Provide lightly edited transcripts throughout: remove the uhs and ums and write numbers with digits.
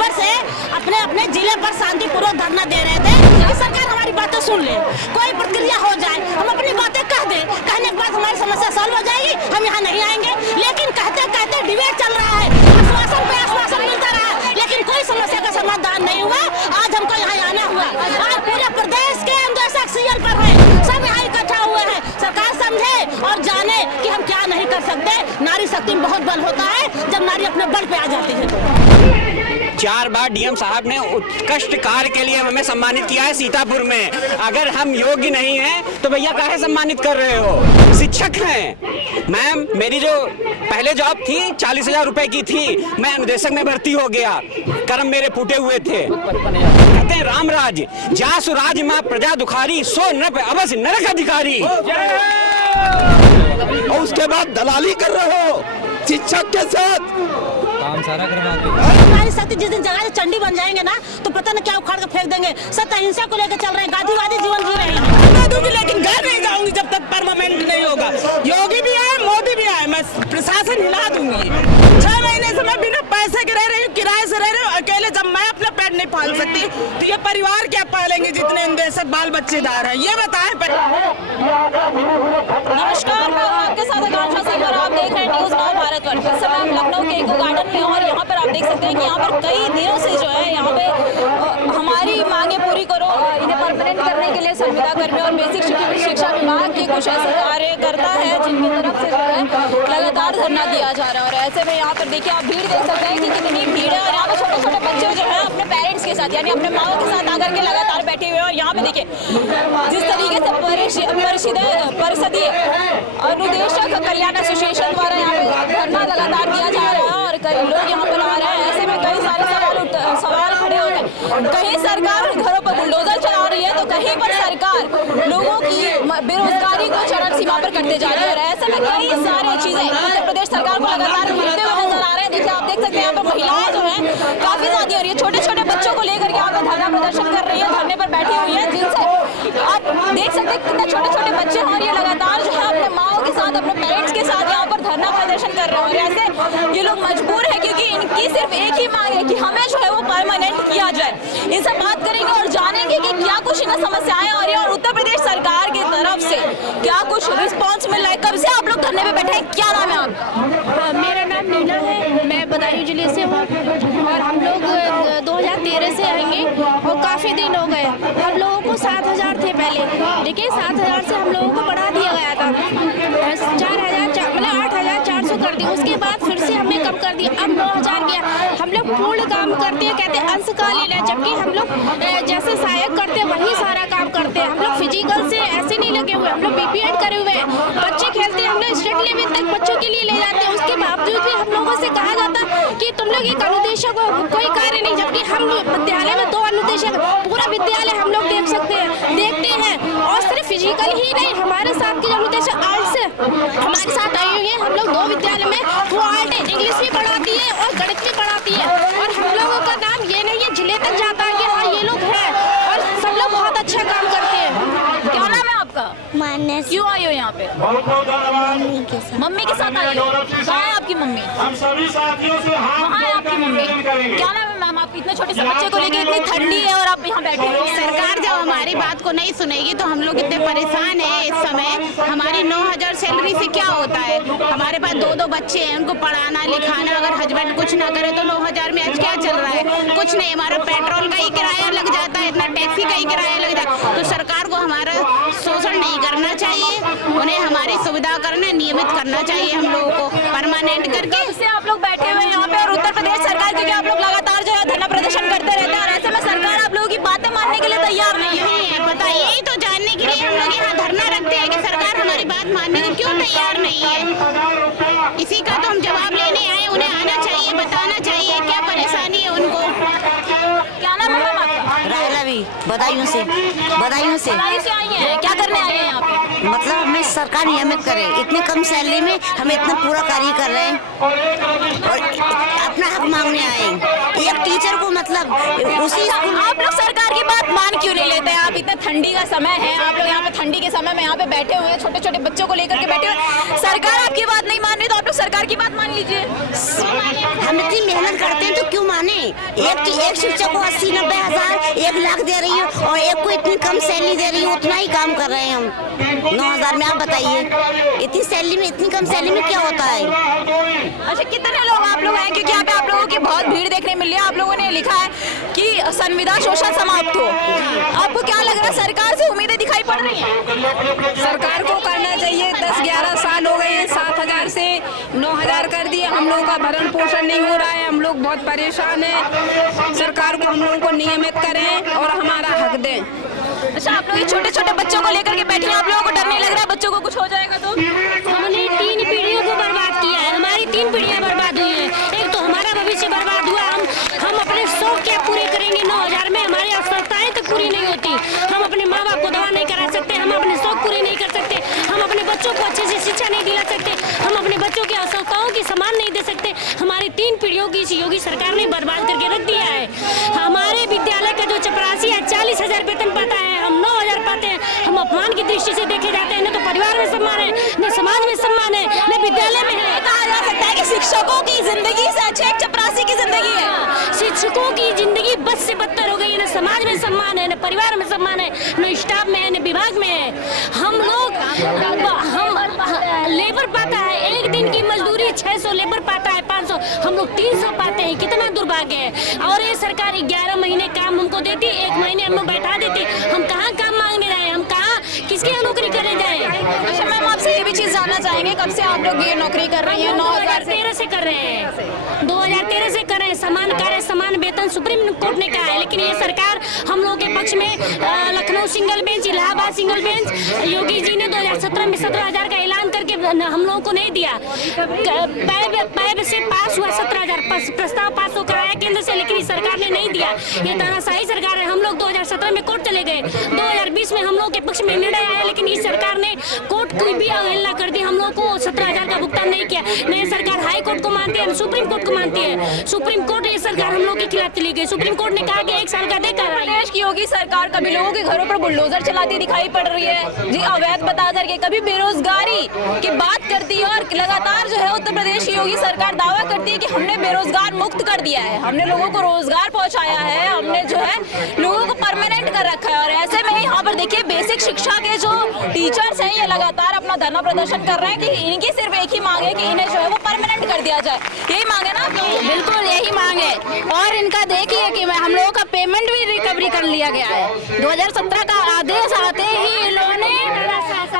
अक्टूबर से अपने अपने जिले पर शांतिपूर्वक धरना दे रहे थे कि सरकार हमारी बातें सुन ले, कोई प्रक्रिया हो जाए, हम अपनी बातें कह दें, कहने के बाद हमारी समस्या सॉल्व हो जाएगी, हम यहाँ नहीं आएंगे। लेकिन कहते कहते डिबेट चल रहा है, आश्वासन पे आश्वासन मिलता रहा, लेकिन कोई समस्या का समाधान नहीं हुआ। आज हमको यहाँ आना हुआ। आज पूरे प्रदेश के अंदर सीएम पर है, सब यहाँ इकट्ठा हुए हैं। सरकार समझे और जाने कि हम क्या नहीं कर सकते। नारी शक्ति में बहुत बल होता है जब नारी अपने बल पे आ जाती है तो। 4 बार डीएम साहब ने उत्कृष्ट कार्य के लिए हमें सम्मानित किया है सीतापुर में। अगर हम योग्य नहीं हैं तो भैया काहे सम्मानित कर रहे हो? शिक्षक हैं मैम, मेरी जो पहले जॉब थी 40,000 रुपए की थी, मैं अनुदेशक में भर्ती हो गया, कर्म मेरे फूटे हुए थे। कहते हैं रामराज जासु राज माँ प्रजा दुखारी, सो नृप अवश्य नरक अधिकारी। और उसके बाद दलाली कर रहे हो शिक्षक के साथ, काम सारा करवाते। हमारी शक्ति जिस दिन जगह से चंडी बन जाएंगे ना तो पता न क्या उखाड़ के फेंक देंगे। सत्य अहिंसा को लेकर चल रहे हैं, गांधीवादी जीवन जी रहे हैं। मैं दूंगी लेकिन घर नहीं जाऊंगी जब तक परमानेंट नहीं होगा। योगी भी आए, मोदी भी आए, मैं प्रशासन हिला दूंगी। 6 महीने से मैं बिना पैसे के रह रही हूँ, किराए से रह रही हूँ अकेले। जब मैं अपना पेट नहीं पाल सकती तो ये परिवार क्या पालेंगे जितने निदेशक बाल बच्चेदार है, ये बताएं। नमस्कार, मैं आपके साथ आकांक्षा सिंह और आप देख रहे हैं न्यूज़ नाउ भारत वर्ष। इस समय हम लखनऊ के इको गार्डन में और यहाँ पर आप देख सकते हैं कि यहाँ पर कई दिनों से जो है यहाँ पे हमारी मांगे पूरी करो, इन्हें परमानेंट करने के लिए संविदा कर्मी और बेसिक शिक्षा विभाग के कुछ ऐसे कार्यकर्ता है जिनकी तरफ से जो है लगातार धरना दिया जा रहा है। और ऐसे में यहाँ पर देखिए आप भीड़ देख सकते हैं कि कितनी भीड़ है और यहाँ पर छोटे छोटे बच्चे जो है अपने पेरेंट्स के साथ यानी अपने माओ के साथ आकर के लगातार बैठे हुए हैं। और यहाँ पे देखिए जिस तरीके से परिषदीय अनुदेशक कल्याण एसोसिएशन द्वारा यहाँ पे धरना लगातार दिया जा रहा है और कई लोग यहाँ पर आ रहे हैं। ऐसे में कई सारे सवाल खड़े हो गए। कहीं सरकार घरों पर बुलडोजर चला रही है तो कहीं पर सरकार लोगों की बेरोजगारी को चरम सीमा पर करते जा रही है। और ऐसे में कई सारी चीजें उत्तर प्रदेश सरकार को लगातार घूमते हुए नजर आ रहे हैं। देखिए आप देख सकते हैं यहाँ पर महिलाएं जो है काफी ज्यादा हो रही है, छोटे छोटे बच्चों को लेकर के यहाँ पर धरना प्रदर्शन कर रही है, धरने पर बैठी हुई है, जिनसे आप देख सकते हैं कितने छोटे छोटे बच्चे हैं और ये लगातार जो है अपने माओ के साथ अपने पेरेंट्स के साथ यहाँ पर धरना प्रदर्शन कर रहे हैं। और ऐसे ये लोग मजबूर है क्योंकि इनकी सिर्फ एक ही मांग है कि हमें जो है वो परमानेंट किया जाए। इनसे बात करेंगे और जानेंगे कि क्या कुछ इन्हें समस्याएं हो रही है और उत्तर प्रदेश सरकार की तरफ से क्या कुछ रिस्पॉन्स मिल रहा है। कब से आप लोग धरने पे बैठे हैं, क्या नाम है आपका? मेरा नाम नीला है, मैं बदायूं जिले से हूँ और हम लोग 2013 से आएंगे और काफ़ी दिन हो गए। हम लोगों को 7,000 थे पहले, लेकिन 7,000 से हम लोगों को बढ़ा दिया गया था 4,000 मतलब 8,400 कर दिया। उसके बाद फिर से हमने कम कर दिया, अब 9,000 किया। हम लोग पूर्ण काम करते हैं, कहते हैं अंशकालीन है, जबकि हम लोग जैसे सहायक करते हैं वही सारा काम करते हैं। हम लोग फिजिकल से ऐसे नहीं लगे हुए, हम लोग बीपीएड करे हुए हैं। बच्चे खेलते हैं, हम लोग स्टेट लेवल तक बच्चों के लिए ले जाते हैं। उसके बावजूद भी हम लोगों से कहा जाता कि तुम लोग एक अनुदेशक हो, कोई कार्य नहीं, जबकि हम विद्यालय में 2 अनुदेशक, पूरा विद्यालय हम लोग देख सकते हैं, देखते हैं। और सिर्फ फिजिकल ही नहीं, हमारे साथ के अनुदेशक आर्ट से हमारे साथ आई हुई है। हम लोग 2 विद्यालय में, वो आर्ट है, इंग्लिश भी पढ़ाती है और गणित भी पढ़ाती है। और हम लोगों का नाम ये नहीं है जिले तक जाता है कि हाँ ये लोग हैं, और सब लोग बहुत अच्छा काम करते हैं। क्या नाम है आपका? मानस। क्यों आई हो यहाँ पे? मम्मी के साथ आई हो? कहाँ है आपकी मम्मी? हम सभी साथियों से कहाँ है आपकी मम्मी? क्या नाम है मैम? आप इतने छोटे से बच्चे को लेकर इतनी ठंडी है और आप यहाँ बैठे हो। सरकार जब हमारी बात को नहीं सुनेगी तो हम लोग इतने परेशान हैं इस समय। हमारी 9,000 सैलरी से क्या होता है? हमारे पास 2 बच्चे हैं, उनको पढ़ाना लिखाना, अगर हस्बैंड कुछ ना करे तो 9,000 में आज क्या चल रहा है? कुछ नहीं, हमारा पेट्रोल का ही किराया लग जाता है, इतना टैक्सी का ही किराया लग जाता है। तो सरकार को हमारा शोषण नहीं करना चाहिए, उन्हें हमारी सुविधा करना, नियमित करना चाहिए हम लोगों को परमानेंट करके। इससे आप लोग बैठे हुए यहाँ पे और उत्तर प्रदेश सरकार क्योंकि आप लोग लगातार जो है धरना प्रदर्शन करते रहते हैं और ऐसे में सरकार आप लोगों की बातें मानने के लिए तैयार नहीं है। पता यही तो जानने के लिए हम लोग यहाँ धरना रखते हैं कि सरकार हमारी बात मानने को क्यों तैयार नहीं है। इसी का तो हम जवाब लेने आए, उन्हें आना चाहिए, बताना चाहिए क्या परेशानी है उनको। क्या नाम है मैम आपका? रायलावी, बदायूं से आई हैं, क्या करने आए हैं यहाँ पे? मतलब हमें सरकार नियमित करे, इतने कम सैलरी में हमें इतना पूरा कार्य कर रहे हैं और अपना हक मांगने आए हैं। एक टीचर को मतलब उसी आप लोग सरकार की बात मान क्यों नहीं लेते? आप इतना ठंडी का समय है, आप लोग यहाँ पे ठंडी के समय में यहाँ पे बैठे हुए हैं, छोटे छोटे बच्चों को लेकर के बैठे हुए। सरकार आपकी बात नहीं मान रही तो आप लोग सरकार की बात मान लीजिए। हम इतनी मेहनत करते हैं तो क्यों माने? एक शिक्षक को 80-90 हजार 1 लाख दे रही है और एक को इतनी कम सैलरी दे रही है, उतना ही काम कर रहे हैं हम 9,000 में। आप बताइए इतनी सैलरी में, इतनी कम सैलरी में क्या होता है? अच्छा, कितने लोग आप लोग हैं? क्योंकि यहाँ पे आप लोगों की बहुत भीड़ देखने मिल रही है। आप लोगों ने लिखा है कि संविदा शोषण समाप्त हो। आपको क्या लग रहा है, सरकार से उम्मीदें दिखाई पड़ रही हैं? सरकार को करना चाहिए। 10-11 साल हो गए हैं, 7,000 से 9,000 कर दिए। हम लोगों का भरण पोषण नहीं हो रहा है, हम लोग बहुत परेशान हैं। सरकार को हम लोगों को नियमित करें और हमारा हक दें। अच्छा, आप लोग छोटे छोटे बच्चों को लेकर के बैठे हैं, आप लोगों को डर नहीं लग रहा है बच्चों को कुछ हो जाएगा तो? हमने 3 पीढ़ियों को बर्बाद किया है, हमारी 3 पीढ़ियां बर्बाद हुई हैं। एक तो हमारा भविष्य बर्बाद हुआ। हम अपने शौक क्या पूरे करेंगे? 9,000 में हमारी आवश्यकताएं तो पूरी नहीं होती। हम अपने माँ बाप को दवा नहीं करा सकते, हम अपने शौक पूरे नहीं कर सकते, हम अपने बच्चों को अच्छे से शिक्षा नहीं दिला सकते, हम अपने बच्चों की आवश्यकताओं की सम्मान नहीं दे सकते। हमारी 3 पीढ़ियों की इस योगी सरकार ने बर्बाद करके रख दिया है। हमारे विद्यालय का जो चपरासी है 40,000 वेतन पाता है, हम 9,000 पाते हैं। हम अपमान की दृष्टि से देखे जाते हैं। न तो परिवार में सम्मान है, न समाज में सम्मान है, न विद्यालय में है। कहा जा सकता है कि शिक्षकों की जिंदगी से अच्छी एक चपरासी की जिंदगी है। शिक्षकों की जिंदगी बद से बदतर हो गई है। न समाज में सम्मान है, न परिवार में सम्मान है, न स्टाफ में है, न विभाग में है। हम लेबर पाता है, एक दिन की मजदूरी 600, लेबर पाता है 500, हम लोग 300 पाते हैं। कितना दुर्भाग्य है। और ये सरकार 11 महीने काम हमको देती, 1 महीने हम बैठा देती। हम कहाँ काम मांगने जाए? हम कहाँ किसकी यहाँ नौकरी करने जाए? अच्छा मैम, आपसे ये भी चीज जानना चाहेंगे, कब से आप लोग ये नौकरी कर रही हैं? 2013 से कर रहे हैं, 2013 से कर रहे हैं। समान कार्य समान वेतन सुप्रीम कोर्ट ने कहा है, लेकिन ये सरकार हम लोगों के पक्ष में Lucknow single bench, Allahabad single bench, Yogi ji ने 2017 में 17,000 का ऐलान करके हम लोगों को नहीं दिया। पैब से पास हुआ 17,000 प्रस्ताव पास हो कराया केंद्र से, लेकिन इस सरकार ने नहीं दिया। ये तानाशाही सरकार है। हम लोग 2017 में कोर्ट चले गए, 2020 में हम लोग के पक्ष में निर्णय आया, लेकिन इस सरकार ने कोर्ट की भी अवहेलना कर दी। हम लोग को 17,000 का भुगतान नहीं किया। नई सरकार हाई कोर्ट को मानती है, सुप्रीम कोर्ट को मानती है। सुप्रीम कोर्ट ये सरकार हम लोग के खिलाफ चली गई। सुप्रीम कोर्ट ने कहा कि 1 साल का देकर प्रदेश की योगी सरकार कभी लोगों के घरों पर बुलडोजर चलाती दिखाई पड़ रही है जी, अवैध बता करके, कभी बेरोजगारी की बात करती है और लगातार जो है उत्तर प्रदेश की योगी सरकार दावा करती है कि हमने बेरोजगार मुक्त कर दिया है, हमने लोगों को रोजगार पहुंचाया है, हमने जो है लोगों को परमानेंट कर रखा है। और ऐसे में यहाँ पर देखिए बेसिक शिक्षा के जो टीचर्स हैं ये लगातार अपना धरना प्रदर्शन कर रहे हैं कि इनकी सिर्फ एक ही मांग है कि इन्हें जो है वो परमानेंट कर दिया जाए। यही मांग है ना? बिल्कुल यही मांग है। और इनका देखिए कि हम लोगों का पेमेंट भी रिकवरी कर लिया गया है। 2017 का आदेश आते ही इन लोगों ने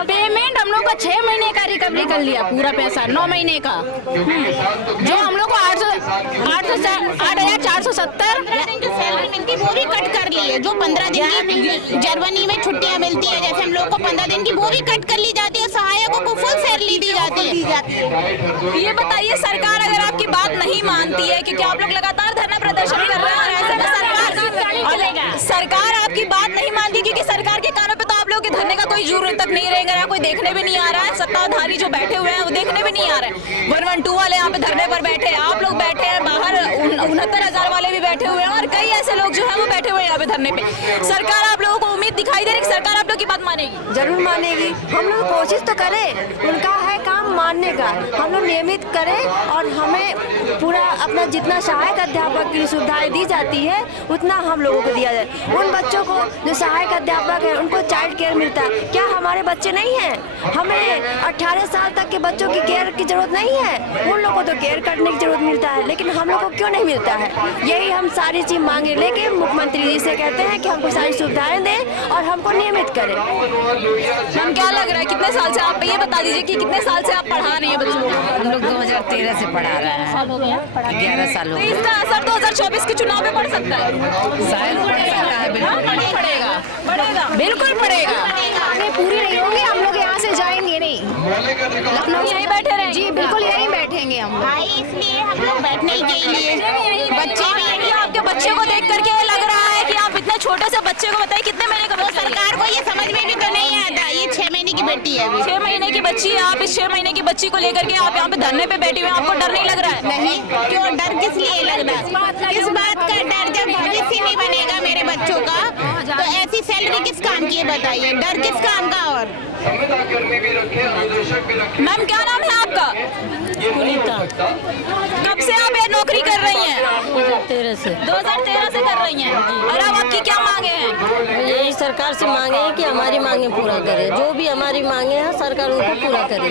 पेमेंट हम लोग का 6 महीने का रिकवरी कर लिया, पूरा पैसा 9 महीने का, जो हम लोग को 8,470 जो सैलरी मिलती है वो भी कट कर ली है। जो 15 दिन की जर्मनी में छुट्टियां मिलती है, जैसे हम लोग को 15 दिन की, वो भी कट कर ली जाती है। सहायकों को फुल सैलरी दी जाती है। ये बताइए, सरकार अगर आपकी बात नहीं मानती है, क्योंकि आप लोग लगातार धरना प्रदर्शन कर रहे हैं और ऐसे में सरकार आपकी बात नहीं मानती, क्योंकि सरकार के कानों पे तो आप लोगों के धरने का कोई जरूरत तक नहीं रहेगा, कोई देखने भी नहीं आ रहा है। सत्ताधारी जो बैठे हुए हैं वो देखने भी नहीं आ रहे हैं। 112 वाले यहाँ पे धरने पर बैठे हैं, आप लोग बैठे हैं बाहर, 69,000 वाले भी बैठे हुए हैं और कई ऐसे लोग जो है वो बैठे हुए हैं यहाँ पे धरने पे। सरकार आप लोगों को उम्मीद दिखाई दे रही है सरकार आप लोग की बात मानेगी? जरूर मानेगी। हम लोग कोशिश तो करें, उनका है काम मानने का, हम लोग नियमित करें और हमें पूरा अपना जितना सहायक अध्यापक की सुविधाएं दी जाती है उतना हम लोगों को दिया जाए। उन बच्चों को जो सहायक अध्यापक है उनको चाइल्ड केयर मिलता है। क्या हमारे बच्चे नहीं हैं? हमें 18 साल तक के बच्चों की केयर की जरूरत नहीं है, उन लोगों को तो केयर करने की जरूरत मिलता है, लेकिन हम लोग को क्यों नहीं मिलता है? यही हम सारी चीज मांगे लेके मुख्यमंत्री जी से कहते हैं कि हमको सारी सुविधाएं दें और हमको नियमित करें। हम क्या लग रहा है, कितने साल से आप ये बता दीजिए कि कितने साल से आप पढ़ा रही हैं बच्चों को? हम लोग 2013 से पढ़ा रहे हैं, 11 साल हो तो गए। इसका असर 2024 के चुनाव में पड़ सकता है? शायद पड़ सकता है, बिल्कुल पड़ेगा, पड़ेगा, बिल्कुल पड़ेगा। आगे पूरी नहीं होगी, हम लोग यहाँ से जाएंगे नहीं, लखनऊ यहीं बैठे रहेंगे? जी बिल्कुल यहीं बैठेंगे हम। भाई इसलिए हम लोग बैठने के लिए बच्चे भी, आपके बच्चे को देख करके लग रहा है कि आप इतने छोटे से बच्चे को बताइए कितने महीने का? सरकार को ये समझ में भी तो नहीं आता, ये 6 महीने की बेटी है अभी। 6 महीने की बच्ची है, आप इस 6 महीने की बच्ची को लेकर के आप यहाँ पे धरने पे बैठी हुए हैं, आपको डर नहीं लग रहा है? नहीं, क्यों डर किस लिए लग रहा है? किस बात का डर? जब भविष्य नहीं बनेगा मेरे बच्चों का तो ऐसी सैलरी किस काम की है बताइए? डर किस काम का? और मैम क्या नाम है आपका? कब से आप ये नौकरी कर रही हैं? से। 2013 से कर रही हैं। और अब आपकी क्या मांगे हैं? यही सरकार से मांगे हैं कि हमारी मांगे पूरा करे, जो भी हमारी मांगे हैं सरकार उनको पूरा करे।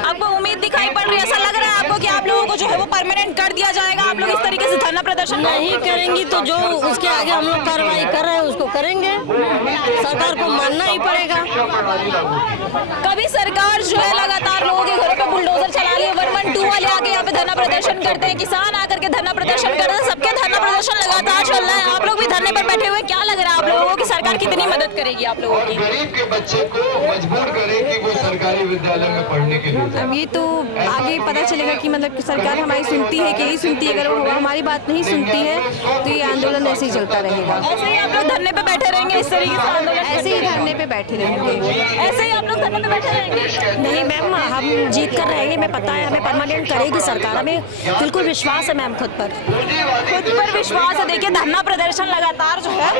आपको उम्मीद दिखाई पड़ रही है, ऐसा लग रहा है आपको कि आप लोगों को जो है वो परमानेंट कर दिया जाएगा? आप लोग इस तरीके से धरना प्रदर्शन नहीं करेंगी तो जो उसके आगे हम लोग कार्रवाई कर रहे हैं उसको करेंगे, सरकार को मानना ही पड़ेगा। कभी सरकार जो है लगातार लोगों के घरों पे बुलडोजर चला रही है, 112 वाले आके यहाँ पे धरना प्रदर्शन करते हैं, किसान आकर के धरना प्रदर्शन करते हैं, सबके धरना प्रदर्शन लगातार चल रहा है। आप लोग भी धरने पर बैठे हुए, क्या लग रहा है आप लोगों को कि सरकार कितनी मदद करेगी आप लोगों की? गरीब के बच्चे को मजबूर करे कि वो सरकारी विद्यालय में पढ़ने के लिए। अब ये तो आगे पता चलेगा कि मतलब सरकार हमारी सुनती है कि नहीं सुनती है। अगर वो हमारी बात नहीं सुनती है तो ये आंदोलन ऐसे ही चलता रहेगा। ऐसे ही आप लोग धरने पे बैठे रहेंगे, इस तरीके से आंदोलन ऐसे ही धरने पे बैठे रहेंगे। ऐसे ही आप लोग धरने पे बैठे रहेंगे? नहीं मैम, हम जीत कर रहेंगे, हमें पता है, हमें परमानेंट करेगी सरकार, हमें बिल्कुल विश्वास है मैम खुद पर विश्वास है। देखिए धरना प्रदर्शन लगातार जो है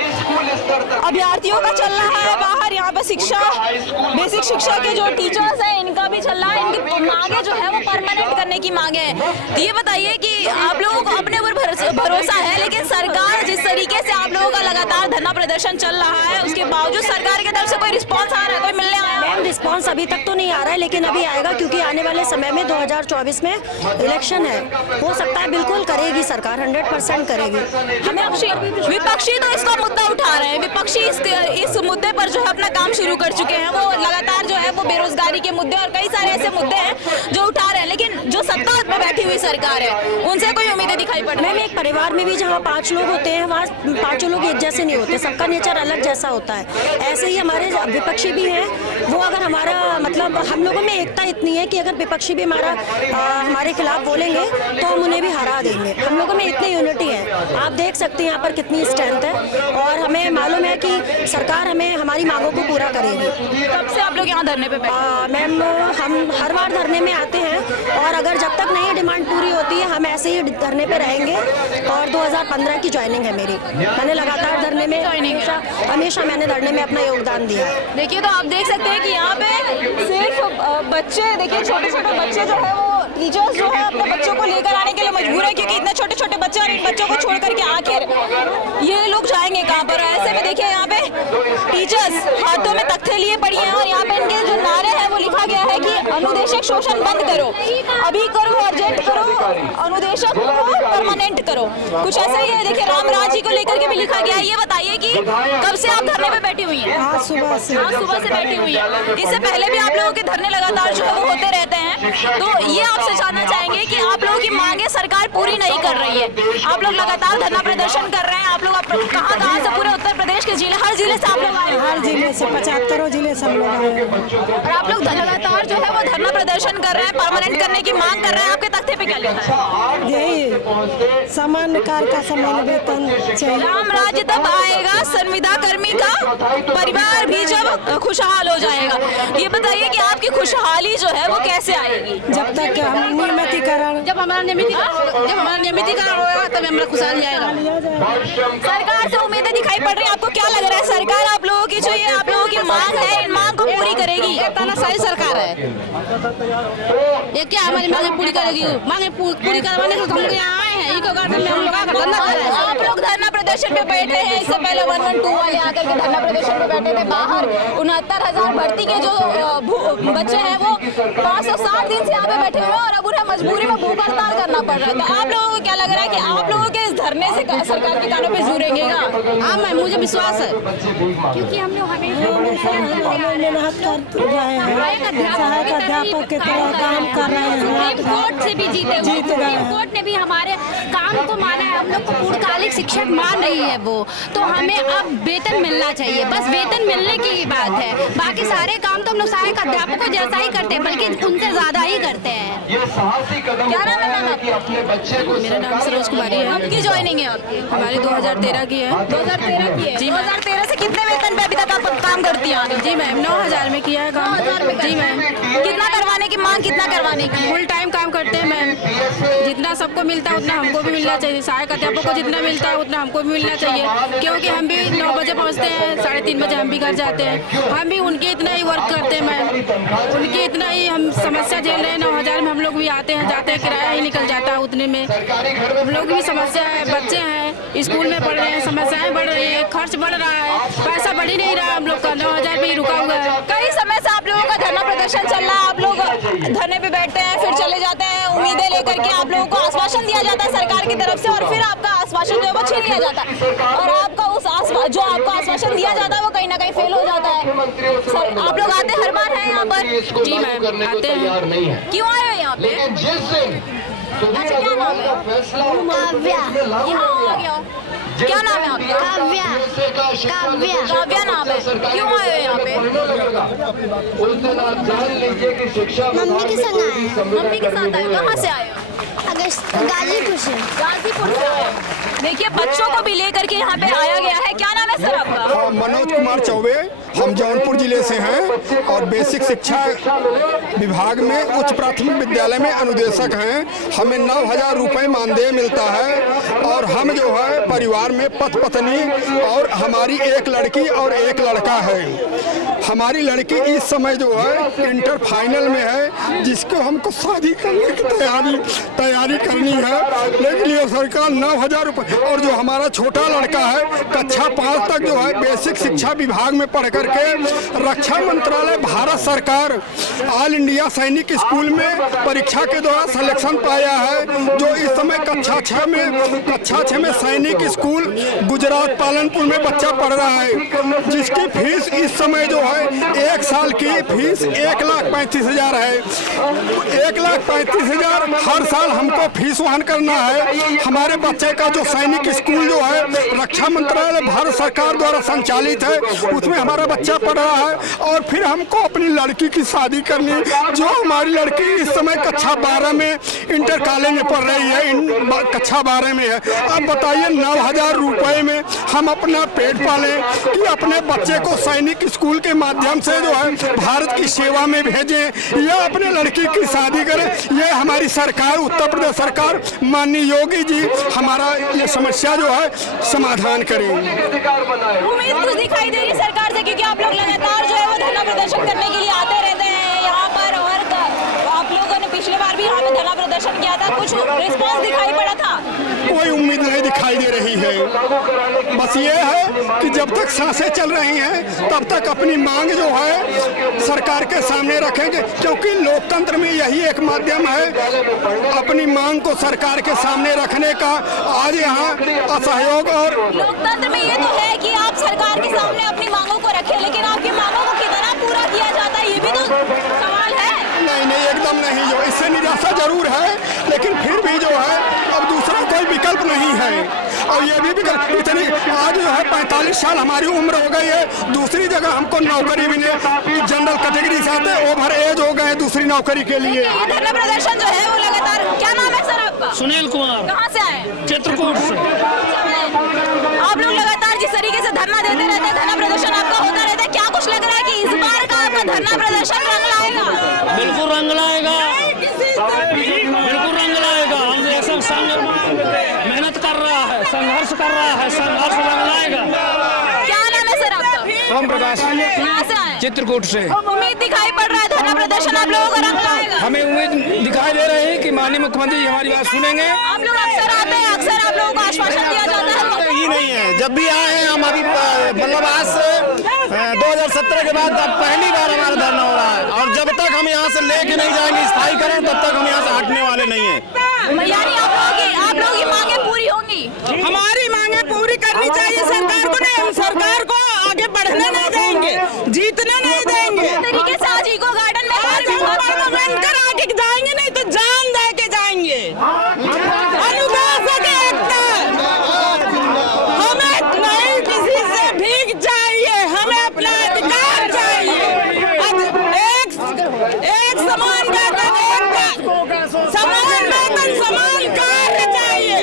अभ्यर्थियों का चल रहा है बाहर, यहाँ पे शिक्षा, बेसिक शिक्षा के जो टीचर्स हैं इनका भी चल रहा है। इनकी मांगे जो है वो परमानेंट करने की मांगे है। तो ये बताइए कि आप लोगों को अपने ऊपर भरोसा है, लेकिन सरकार जिस तरीके से आप लोगों का लगातार धरना प्रदर्शन चल रहा है उसके बावजूद सरकार की तरफ से कोई रिस्पॉन्स आ रहा है, कोई मिलने आया? मैम रिस्पॉन्स अभी तक तो नहीं आ रहा है, लेकिन अभी आएगा क्योंकि आने वाले समय में 2024 में इलेक्शन है, हो सकता है बिल्कुल करेगी सरकार, 100% करेगी। हमें विपक्षी तो इसका मुद्दा उठा रहे हैं, विपक्षी इस मुद्दे पर जो है अपना काम शुरू कर चुके हैं। वो लगातार जो है वो बेरोजगारी के मुद्दे और कई सारे ऐसे मुद्दे हैं जो उठा रहे हैं, लेकिन जो सत्ता में बैठी हुई सरकार है उनसे कोई उम्मीदें दिखाई पड़ रही है? मैम एक परिवार में भी जहाँ 5 लोग होते हैं वहाँ 5 लोग एक जैसे नहीं होते, सबका नेचर अलग जैसा होता है। ऐसे ही हमारे विपक्षी भी हैं, वो अगर हमारा मतलब हम लोगों में एकता इतनी है कि अगर विपक्षी भी हमारे खिलाफ बोलेंगे तो हम उन्हें भी हरा देंगे। हम लोगों में इतनी यूनिटी है, आप देख सकते हैं यहाँ पर कितनी स्ट्रेंथ है और हमें मालूम है कि सरकार हमें हमारी मांगों को पूरा करेगी। कब से आप लोग यहाँ धरने पे बैठे? मैम हम हर बार धरने में आते हैं और अगर जब तक नहीं डिमांड पूरी होती है हम ऐसे ही धरने पे रहेंगे। और 2015 की ज्वाइनिंग है मेरी, मैंने लगातार धरने में हमेशा मैंने धरने में अपना योगदान दिया। देखिए तो आप देख सकते हैं कि यहाँ पे सिर्फ बच्चे, देखिए छोटे छोटे बच्चे जो है वो टीचर्स जो है अपने बच्चों को लेकर आने के लिए मजबूर है, क्योंकि इतने छोटे छोटे बच्चे और इन बच्चों को छोड़ करके आखिर ये लोग जाएंगे कहाँ पर? ऐसे में देखिए यहाँ पे टीचर्स हाथों में तख्ते लिए पड़ी हैं और यहाँ पे इनके जो नारे हैं वो लिखा गया है कि अनुदेशक शोषण बंद करो, अभी करो, अर्जेंट करो, अनुदेशक को परमानेंट करो, कुछ ऐसा ही है। देखिए रामराज जी को लेकर के भी लिखा गया है। ये बताइए कि कब से आप धरने पे बैठी हुई हैं? आज सुबह से बैठी हुई है। इससे पहले भी आप लोगों के धरने लगातार जो है वो होते रहते हैं, तो ये आपसे जानना चाहेंगे कि आप लोगों की मांगे सरकार पूरी नहीं कर रही है। आप लोग लगातार धरना प्रदर्शन कर रहे हैं, आप लोग कहाँ से? पूरे उत्तर प्रदेश के जिले, हर जिले से आप लोग आए? हर जिले से 75 जिले से हम लोग आए। और आप लोग लगातार जो है वो धरना प्रदर्शन कर रहे हैं, परमानेंट करने की मांग कर रहे हैं। आपके तख्ते पे क्या लिखा है? यही सामान्य कार्य का समान वेतन चाहिए। राम राज्य तब आएगा, संविदा कर्मी का परिवार भी जब खुशहाल हो जाएगा। ये बताइए कि आपकी खुशहाली जो है वो कैसे आएगी? जब तक हम नियमितीकरण, जब हमारा नियमितीकरण होगा तब हमारा खुशहाली आएगा। सरकार से उम्मीदें दिखाई पड़ रही है, आपको क्या लग रहा है सरकार आप लोगों की जो ये आप लोगों की मांग है इन मांग को पूरी करेगी? तानाशाही सरकार है, ये क्या हमारी मांगे पूरी करेगी? मांगे पूरी करवाने के तो हम लोग यहाँ आए हैं, इको गार्डन में हम लोग आकर धरना कर रहे हैं। आप लोग धरना प्रदर्शन पे बैठे हैं, इससे पहले 112 वाले आकर के धरना प्रदर्शन पे बैठे थे। बाहर 69,000 भर्ती के जो बच्चे हैं वो 560 दिन से यहाँ पे बैठे हुए हैं और अब उन्हें मजबूरी में भूख हड़ताल करना पड़ रहा है। तो आप लोगों को क्या लग रहा है कि आप लोगों के इस धरने से सरकार के कानों पे जुड़ेंगेगा? हाँ मैम, मुझे विश्वास है, क्योंकि हम लोग मेहनत कर रहे हैं, सहायक अध्यापक के तरह काम कर रहे हैं। कोर्ट से भी जीते कोर्ट ने भी हमारे काम को माना है, हम लोग को पूर्णकालिक शिक्षक मान रही है वो, तो हमें अब वेतन मिलना चाहिए, बस वेतन मिलने की ही बात है। बाकी सारे काम तो हम लोग सहायक अध्यापकों जैसा ही करते हैं, बल्कि उनसे ज्यादा ही करते हैं। क्या नाम है मैम आपका? मेरा नाम सरोज कुमारी है। आपकी ज्वाइनिंग है आपकी? हमारी 2013 की है। 2013 की है? जी 2013 से कितने वेतन पे अभी तक आप काम करती हैं? जी मैम, 9,000 में किया है काम। 9,000 में? जी मैम। कितना करवाने की मांग, कितना करवाने आने की? फुल टाइम काम करते हैं मैम, जितना सबको मिलता है उतना हमको भी मिलना चाहिए। सहायक अध्यापक को जितना मिलता है उतना हमको भी मिलना चाहिए, क्योंकि हम भी 9 बजे पहुँचते हैं, 3:30 बजे हम भी घर जाते हैं। हम भी उनके इतना ही वर्क करते हैं मैम, उनकी इतना ही हम समस्या झेल रहे हैं। 9,000 में हम लोग भी आते हैं जाते हैं, किराया ही निकल जाता है उतने में। हम लोग भी समस्या है, बच्चे हैं स्कूल में पढ़ रहे हैं, समस्याएं बढ़ रही है, खर्च बढ़ रहा है, पैसा बढ़ ही नहीं रहा हम लोग का। 9,000 पे ही रुका हुआ है। कई समय से आप लोगों का धरना प्रदर्शन चल रहा है, आप लोग धरने पे बैठते हैं फिर चले जाते हैं, उम्मीदें लेकर के आप लोगों को आश्वासन दिया जाता है सरकार की तरफ से, और फिर आपका आश्वासन जो है वो छीन लिया जाता है, और आपका उस जो आपको आश्वासन दिया जाता है वो कहीं ना कहीं फेल हो जाता है। सर आप लोग आते हर बार हैं यहाँ पर? जी मैम आते हैं। क्यों आए हो यहाँ पे? अच्छा क्या नाम है? यहाँ आ गया। क्या नाम है आपका? काव्या। काव्या। काव्या नाम है। क्यों आए हो यहाँ पे? मम्मी के संग आए हैं। मम्मी के साथ आए हो? कहाँ से आए हो? गाजीपुर से। गाजीपुर से आए हो। देखिए बच्चों को भी लेकर के यहाँ पे आया गया है। क्या नाम है सर आपका? मनोज कुमार चौबे, हम जौनपुर जिले से हैं और बेसिक शिक्षा विभाग में उच्च प्राथमिक विद्यालय में अनुदेशक हैं। हमें 9,000 रुपये मानदेय मिलता है और हम जो है परिवार में पति पत्नी और हमारी एक लड़की और एक लड़का है। हमारी लड़की इस समय जो है इंटर फाइनल में है, जिसको हमको शादी करने की तैयारी करनी है, लेकिन ये सरकार 9,000 रुपये। और जो हमारा छोटा लड़का है कक्षा 5 तक जो है बेसिक शिक्षा विभाग में पढ़ करके रक्षा मंत्रालय भारत सरकार ऑल इंडिया सैनिक स्कूल में परीक्षा के द्वारा सिलेक्शन पाया है, जो इस समय कक्षा 6 में सैनिक स्कूल गुजरात पालनपुर में बच्चा पढ़ रहा है, जिसकी फीस इस समय जो है 1 साल की फीस 1,35,000 है। 1,35,000 हर साल हमको फीस वहन करना है। हमारे बच्चे का जो सैनिक स्कूल जो है रक्षा मंत्रालय भारत सरकार द्वारा संचालित है, उसमें हमारा बच्चा पढ़ रहा है, और फिर हमको अपनी लड़की की शादी करनी, जो हमारी लड़की इस समय कक्षा 12 में इंटर कॉलेज में पढ़ रही है, कक्षा 12 में है। अब बताइए 9,000 रुपये में हम अपना पेट पालें कि अपने बच्चे को सैनिक स्कूल के माध्यम से जो है भारत की सेवा में भेजें या अपने लड़की की शादी करें। ये हमारी सरकार, उत्तर प्रदेश सरकार माननीय योगी जी हमारा ये समस्या जो है समाधान करें। उम्मीद कुछ दिखाई दे रही सरकार से, क्योंकि आप लोग लगातार जो है वो धरना प्रदर्शन करने के लिए आते रहते हैं यहाँ पर, और आप लोगों ने पिछले बार भी यहाँ पे धरना प्रदर्शन किया था, कुछ रिस्पांस दिखाई पड़ा था? कोई उम्मीद नहीं दिखाई दे रही है। बस ये है कि जब तक सांसें चल रही हैं तब तक अपनी मांग जो है सरकार के सामने रखेंगे, क्योंकि लोकतंत्र में यही एक माध्यम है अपनी मांग को सरकार के सामने रखने का। आज यहाँ असहयोग और लोकतंत्र में ये तो है कि आप सरकार के सामने अपनी मांगों को रखें, लेकिन आपकी मांगों को कितना पूरा किया जाता है ये भी तो सवाल है। नहीं एकदम नहीं, जो इससे निराशा जरूर है, लेकिन फिर भी जो है अब दूसरा कोई विकल्प नहीं है। और ये भी इतनी आज जो है 45 साल हमारी उम्र हो गई है, दूसरी जगह हमको नौकरी मिले, जनरल कैटेगरी से आते ओवर एज हो गए दूसरी नौकरी के लिए। ये धरना प्रदर्शन जो है वो लगातार, क्या नाम है सर आपका? सुनील कुमार। कहाँ से आए? चित्रकूट से। आप लोग लगातार जिस तरीके से धरना देते रहते हैं, धरना प्रदर्शन आपका होता रहता है, क्या कुछ लग रहा है कि इस बार का आपका धरना प्रदर्शन रंग लाएगा? बिल्कुल रंग लाएगा, बिल्कुल रंग लाएगा। हम ऐसा संघ मेहनत कर रहा है, संघर्ष कर रहा है, संघर्ष रंग लाएगा। क्या नाम है सर आपका? ओम प्रकाश। कहाँ से आए? चित्रकूट से। उम्मीद दिखाई पड़ रहा है धरना प्रदर्शन आप लोगों का रंग लाएगा? हमें उम्मीद दिखाई दे रही है कि माननीय मुख्यमंत्री जी हमारी बात सुनेंगे। आप लोग अक्सर आते हैं, अक्सर आप लोगों को आश्वासन दिया जाता है। ही नहीं है, जब भी आए हैं हम अभी मतलब आज से 2017 के बाद अब पहली बार हमारा धरना हो रहा है, और जब तक हम यहाँ से लेके नहीं जाएंगे स्थायीकरण तब तक हम यहाँ से हटने वाले नहीं है। यानी आप लोगों की मांगे पूरी होंगी? हमारी मांगे पूरी करनी चाहिए सरकार को। नहीं, हम सरकार को आगे बढ़ने नहीं देंगे, जीतने नहीं देंगे। तरीके से आज इको गार्डन में पार्लियामेंट कर आगे जाएंगे, नहीं तो जान दे के जाएंगे। अनुशासन एकता, हमें नहीं किसी से भीख चाहिए, हमें अपना अधिकार चाहिए। एक समान वेतन, समान वेतन, समान कार्य चाहिए,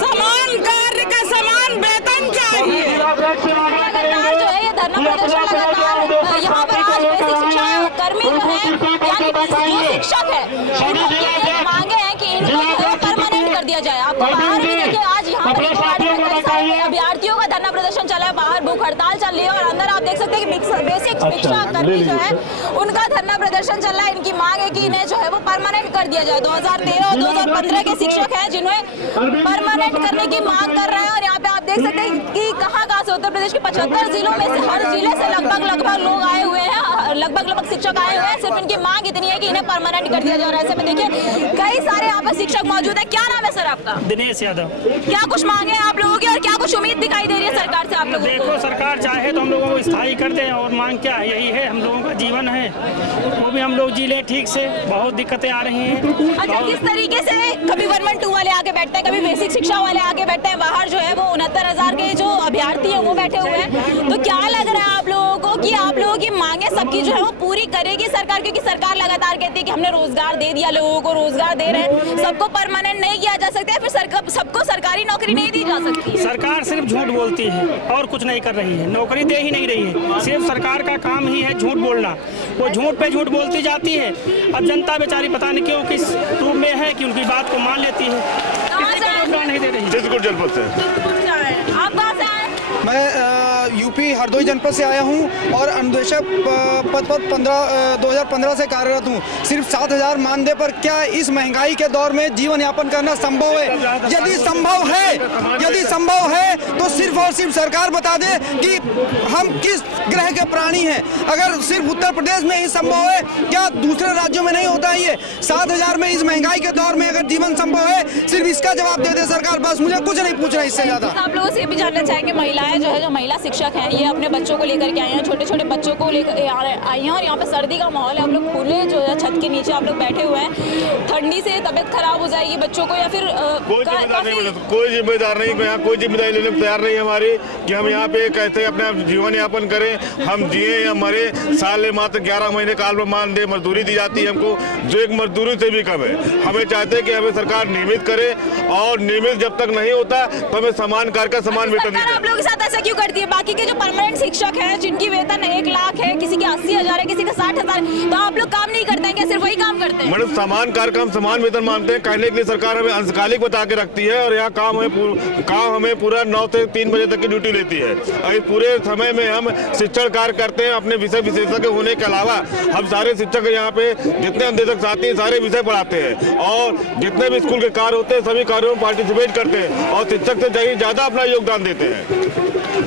समान कार्य का समान वेतन चाहिए। लगातार जो है ये धरना प्रदर्शन लगातार यहाँ पर आज बेसिक शिक्षा कर्मी जो है, यानी जो शिक्षक है इनकी मांगे हैं कि इनको परमानेंट कर दिया जाए। आपको बाहर भी देखिए, आज यहाँ पर अभ्यर्थियों का धरना प्रदर्शन चला है, बाहर भूख हड़ताल चल रही है और अंदर आप देख सकते हैं कि बेसिक शिक्षा कर्मी जो है उनका धरना प्रदर्शन चल रहा है। इनकी मांग है कि इन्हें जो है वो परमानेंट कर दिया जाए। 2013 और 2015 के शिक्षक हैं जिन्हें परमानेंट करने की मांग कर रहे हैं। और यहाँ पे आप देख सकते हैं कि कहाँ से उत्तर प्रदेश के 75 जिलों में से हर जिले से लगभग लोग आए हुए हैं, लगभग शिक्षक आए हुए हैं। सिर्फ इनकी मांग इतनी है कि इन्हें परमानेंट कर दिया जा रहा है। ऐसे में देखिए कई सारे यहाँ पर शिक्षक मौजूद है। क्या नाम है सर आपका? दिनेश यादव। क्या कुछ मांगे हैं आप लोगों की और क्या कुछ उम्मीद दिखाई दे रही है सरकार से आप लोगों को? देखो, सरकार चाहे तो हम लोगों को स्थायी कर दे और मांग क्या है, यही है हम लोगों का जीवन है, वो भी हम लोग जी लें ठीक से। बहुत दिक्कतें आ रही हैं। अच्छा, किस तरीके से कभी 112 वाले आके बैठते हैं, कभी बेसिक शिक्षा वाले आके बैठते हैं, बाहर जो है वो 69,000 के जो अभ्यर्थी है वो बैठे हुए हैं। तो क्या लग रहा है आप लोगों को कि आप लोगों की मांगे सबकी जो है वो पूरी करेगी सरकार? क्योंकि सरकार लगातार कहती है कि हमने रोजगार दे दिया, लोगों को रोजगार दे रहे हैं, सबको परमानेंट नहीं किया जा सकता है, फिर सबको सरकारी नौकरी नहीं दी जा सकती। सरकार सिर्फ झूठ बोलती है और कुछ नहीं कर रही है, नौकरी दे ही नहीं रही है। सिर्फ सरकार का काम ही है झूठ बोलना। वो झूठ पे झूठ बोलती जाती है। अब जनता बेचारी पता नहीं क्यों किस रूप में है कि उनकी बात को मान लेती है, किसी को रोजगार नहीं दे रही। चित्रकूट जनपद से। आप कहाँ से आए? मैं यूपी हरदोई जनपद से आया हूं और अनुदेशक पद पर 2015 से कार्यरत हूं। सिर्फ 7,000 मानदेय पर क्या इस महंगाई के दौर में जीवन यापन करना संभव है? यदि संभव है तो सिर्फ और सिर्फ सरकार बता दे कि हम किस ग्रह के प्राणी हैं। अगर सिर्फ उत्तर प्रदेश में ही संभव है, क्या दूसरे राज्यों में नहीं होता है? ये 7,000 में इस महंगाई के दौर में अगर जीवन संभव है, सिर्फ इसका जवाब दे दे सरकार। बस मुझे कुछ नहीं पूछना इससे ज्यादा। आप लोगों से भी जानना चाहेंगे, महिलाएं जो महिला शिक्षक हैं ये अपने बच्चों को लेकर के आई हैं, छोटे छोटे बच्चों को लेकर आई हैं और यहाँ पे सर्दी का माहौल है। आप लोग खुले जो है छत के नीचे आप लोग बैठे हुए हैं। ठंडी से तबीयत खराब हो जाएगी बच्चों को या फिर कोई जिम्मेदार नहीं, यहाँ कोई जिम्मेदारी लेने को तैयार नहीं है हमारी कि हम यहाँ पे कैसे अपना जीवन यापन करें। हम जिए या मरे, साल में मात्र 11 महीने काल में मानदेय मजदूरी दी जाती है हमको, जो एक मजदूरी से भी कम है। हमें चाहते हैं कि हमें सरकार नियमित करे और नियमित जब तक नहीं होता तो हमें समान कार्य का समान वेतन दे। आप लोगों के साथ ऐसा क्यों करती है? बाकी के जो परमानेंट शिक्षक हैं जिनकी वेतन 1 लाख है, किसी के 80,000 है, किसी का 60,000, तो आप लोग काम नहीं करते हैं क्या? सिर्फ वही काम करते हैं? मैडम, समान कार्य का हम समान वेतन मानते हैं। कहने के लिए सरकार हमें अंशकालिक बता के रखती है और यहाँ काम हमें पूरा 9 से 3 बजे तक की ड्यूटी लेती है। इस पूरे समय में हम शिक्षण कार्य करते हैं। अपने विषय विशेषज्ञ होने के अलावा हम सारे शिक्षक यहाँ पे जितने अनुदेशक साथी हैं सारे विषय पढ़ाते हैं और जितने भी स्कूल के कार्य होते हैं सभी कार्यों में पार्टिसिपेट करते हैं और शिक्षक से ज्यादा अपना योगदान देते हैं।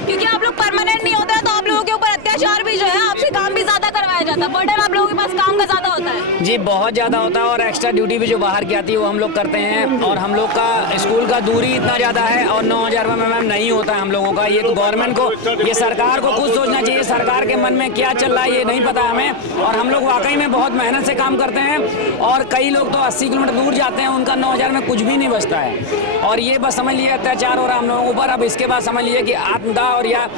क्योंकि आप लोग परमानेंट नहीं होता है तो आप लोगों के ऊपर अत्याचार भी जो है, आपसे काम भी ज्यादा करवाया जाता है, बर्डन आप लोगों के पास काम का ज्यादा होता है। जी बहुत ज्यादा होता है और एक्स्ट्रा ड्यूटी भी जो बाहर की आती है वो हम लोग करते हैं। और हम लोग का स्कूल का दूरी इतना ज्यादा है और 9,000 में मैम नहीं होता है हम लोगों का। ये तो गवर्नमेंट को, ये सरकार को कुछ सोचना चाहिए। सरकार के मन में क्या चल रहा है ये नहीं पता हमें। और हम लोग वाकई में बहुत मेहनत से काम करते हैं और कई लोग तो 80 किलोमीटर दूर जाते हैं, उनका 9,000 में कुछ भी नहीं बचता है। और ये बस समझ लीजिए अत्याचार हो रहा है हम लोगों के ऊपर। अब इसके बाद समझ लीजिए कि आत्मदाह और या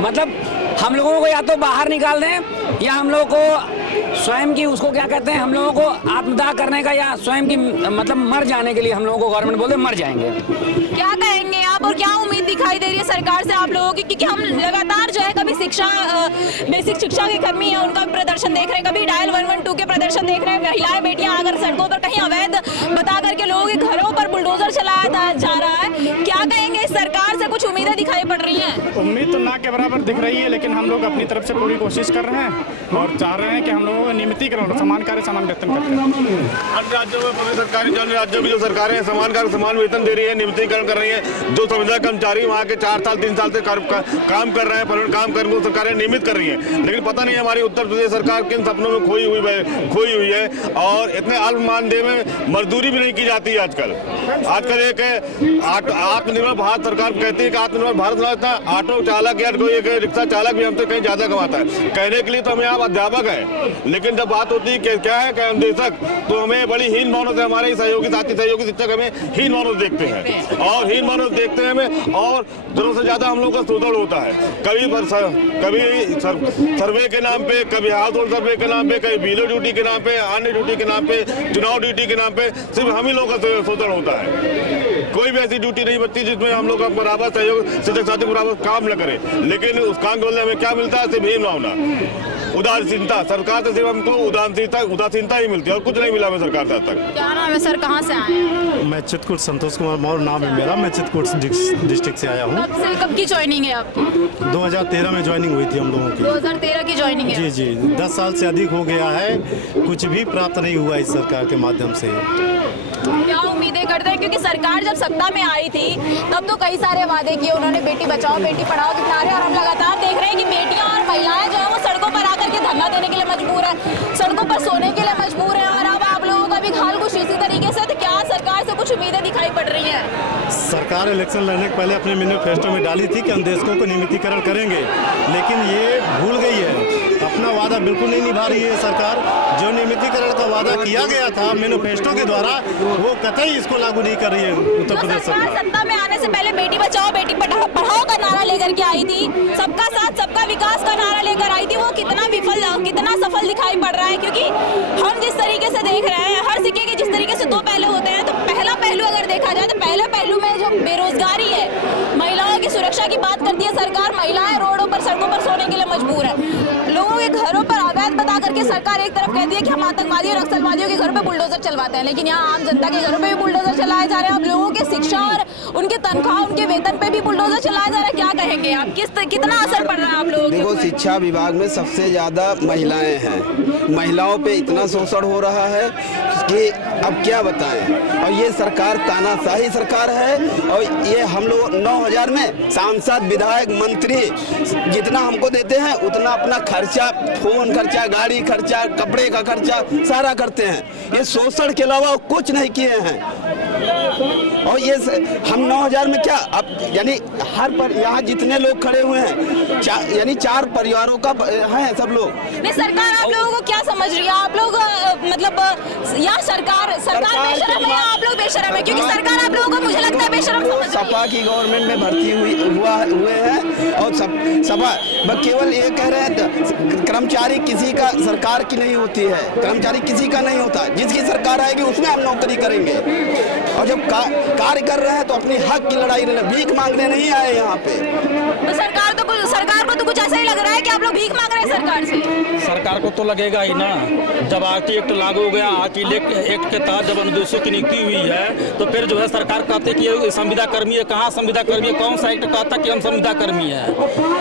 मतलब हम लोगों को या तो बाहर निकाल दें या हम लोगों को स्वयं की उसको क्या कहते हैं, हम लोगों को आत्मदाह करने का या स्वयं की मतलब मर जाने के लिए हम लोगों को गवर्नमेंट बोलते मर जाएंगे। क्या कहेंगे आप और क्या उम्मीद दिखाई दे रही है सरकार से आप लोगों की? क्योंकि हम लगातार जो है कभी बेसिक शिक्षा के कर्मी है उनका प्रदर्शन देख रहे हैं, कभी डायल 112 के प्रदर्शन देख रहे हैं। महिलाएं बेटियां आकर सड़कों पर कहीं अवैध बता करके लोगों के घरों पर बुलडोजर चलाया जा रहा है। क्या कहेंगे, सरकार से कुछ उम्मीदें दिखाई पड़ रही हैं? उम्मीद तो ना के बराबर दिख रही है, लेकिन हम लोग अपनी तरफ से पूरी कोशिश कर रहे हैं और चाह रहे हैं कि हम लोगों को नियमितीकरण, समान कार्य समान वेतन करते हैं। अन्य राज्यों में सरकारी राज्यों की जो सरकारें समान कार्य समान वेतन दे रही है, नियमितीकरण कर रही है। जो संविदा कर्मचारी वहाँ के 4 साल 3 साल से काम कर रहे हैं, परमानेंट काम कर वो सरकारें नियमित कर रही है। लेकिन पता नहीं हमारी उत्तर प्रदेश सरकार किन सपनों में खोई हुई है और इतने अल्प मानदेय में मजदूरी भी नहीं की जाती है। आजकल एक आत्मनिर्भर भारत सरकार कहती है कि आत्मनिर्भर भारत ऑटो चालक या कोई एक रिक्शा चालक भी हमसे कहीं ज्यादा कमाता है। कहने के लिए तो हम यहाँ अध्यापक हैं, लेकिन जब बात होती है कि क्या है कि अनुदेशक, तो हमें बड़ी हीन भावना से हमारे सहयोगी साथी सहयोगी शिक्षक हमें हीन भावना देखते हैं और हीन भावना देखते हैं हमें और जरूरत से ज्यादा हम लोग का शोषण होता है। कभी सर्वे के नाम पे, कभी हाउस होल्ड सर्वे के नाम पे, कभी बीलो ड्यूटी के नाम पे, अन्य ड्यूटी के नाम पे, चुनाव ड्यूटी के नाम पे सिर्फ हम ही लोगों का शोषण होता है। कोई भी ऐसी ड्यूटी नहीं बचती जिसमें हम लोग का बराबर सहयोग शिक्षक साथी बराबर काम न करें, लेकिन उस काम के बदले हमें क्या मिलता है? सिर्फ हीन भावना। उदासीनता, सरकार से सिर्फ हमको उदासीनता ही मिलती है और कुछ नहीं मिला हमें सरकार से आज तक। क्या नाम है सर, कहाँ से आए हैं? मैं चित्रकूट संतोष कुमार मौर्य नाम है मेरा। मैं चित्रकूट डिस्ट्रिक्ट से आया हूँ। कब की ज्वाइनिंग है आपकी? 2013 में ज्वाइनिंग हुई थी हम लोगों की। 2013 की ज्वाइनिंग है? जी जी, 10 साल से अधिक हो गया है, कुछ भी प्राप्त नहीं हुआ इस सरकार के माध्यम से। क्या उम्मीदें करते हैं, क्योंकि सरकार जब सत्ता में आई थी तब तो कई सारे वादे किए उन्होंने, बेटी बचाओ बेटी पढ़ाओ के नारे, और हम लगातार देख रहे हैं कि बेटियां और महिलाएं जो है वो सड़कों पर आकर के धरना देने के लिए मजबूर है, सड़कों पर सोने के लिए मजबूर है। और अब आप लोगों का भी हाल कुछ इसी तरीके से, तो क्या सरकार से कुछ उम्मीदें दिखाई पड़ रही है? सरकार इलेक्शन लड़ने के पहले अपने मैनिफेस्टो में डाली थी कि हम देशों को नियमितीकरण करेंगे, लेकिन ये भूल गई है, अपना वादा बिल्कुल नहीं निभा रही है सरकार। जो नियमितीकरण का वादा किया गया था मैनिफेस्टो के द्वारा, वो कतई इसको लागू नहीं कर रही है उत्तर प्रदेश सरकार। सत्ता में आने से पहले बेटी बचाओ बेटी पढ़ाओ का नारा लेकर के आई थी, सबका साथ सबका विकास का नारा लेकर आई थी, वो कितना विफल कितना सफल दिखाई पड़ रहा है? क्योंकि हम जिस तरीके से देख रहे हैं, हर सिक्के के जिस तरीके से दो पहलू होते हैं, तो पहला पहलू अगर देखा जाए तो पहले पहलू में जो बेरोजगारी है, महिलाओं की सुरक्षा की बात करती है सरकार, महिलाएं रोडों पर सड़कों पर सोने के लिए मजबूर है, लोगों के घरों पर अवैध बता करके सरकार एक तरफ कहती है कि हम आतंकवादियों और नक्सलवादियों के घर पे बुलडोजर चलवाते हैं, लेकिन यहाँ आम जनता के घरों पे भी बुलडोजर चलाए जा रहे हैं। अब लोगों के शिक्षा और उनके तनख्वाह उनके वेतन पे भी बुलडोजर चलाया जा रहा है। क्या कहेंगे आप, कितना असर पड़ रहा है आप लोगों? देखो, शिक्षा विभाग में सबसे ज्यादा महिलाएं हैं, महिलाओं पे इतना शोषण हो रहा है कि अब क्या बताएं। और ये सरकार तानाशाही सरकार है, और ये हम लोग 9000 में सांसद विधायक मंत्री जितना हमको देते हैं उतना अपना खर्चा, फोन खर्चा, गाड़ी खर्चा, कपड़े का खर्चा सारा करते हैं। ये शोषण के अलावा कुछ नहीं किए हैं। और ये हम 9000 में क्या, अब यानी हर पर यहाँ जितने लोग खड़े हुए हैं यानी 4 परिवारों का है सब लोग। नहीं, सरकार आप लोगों को क्या समझ रही है? आप लोग मतलब या सरकार बेशरम है या आप लोग बेशरम है? क्योंकि सरकार आप लोगों को मुझे लगता है बेशरम समझ रही है। सपा की गवर्नमेंट में भर्ती हुए हैं, और सपा केवल ये कह रहे हैं कर्मचारी किसी का सरकार की नहीं होती है, कर्मचारी किसी का नहीं होता, जिसकी सरकार आएगी उसमें हम नौकरी करेंगे। और जब कार्य कर रहे हैं तो अपनी हक की लड़ाई, भीख मांगने नहीं आए यहाँ पे। तो सरकार को तो कुछ ऐसा ही लग रहा है कि आप लोग भीख मांग रहे हैं सरकार से। सरकार को तो लगेगा ही ना, जब आरटी एक्ट लागू हो गया, आरटी एक्ट के तहत जब अनुदेशों की नियुक्ति हुई है, तो फिर जो है सरकार कहते कि ये संविदा कर्मी है। कहाँ संविदा कर्मी है? कौन सा एक्ट कहता कि हम संविदा कर्मी है?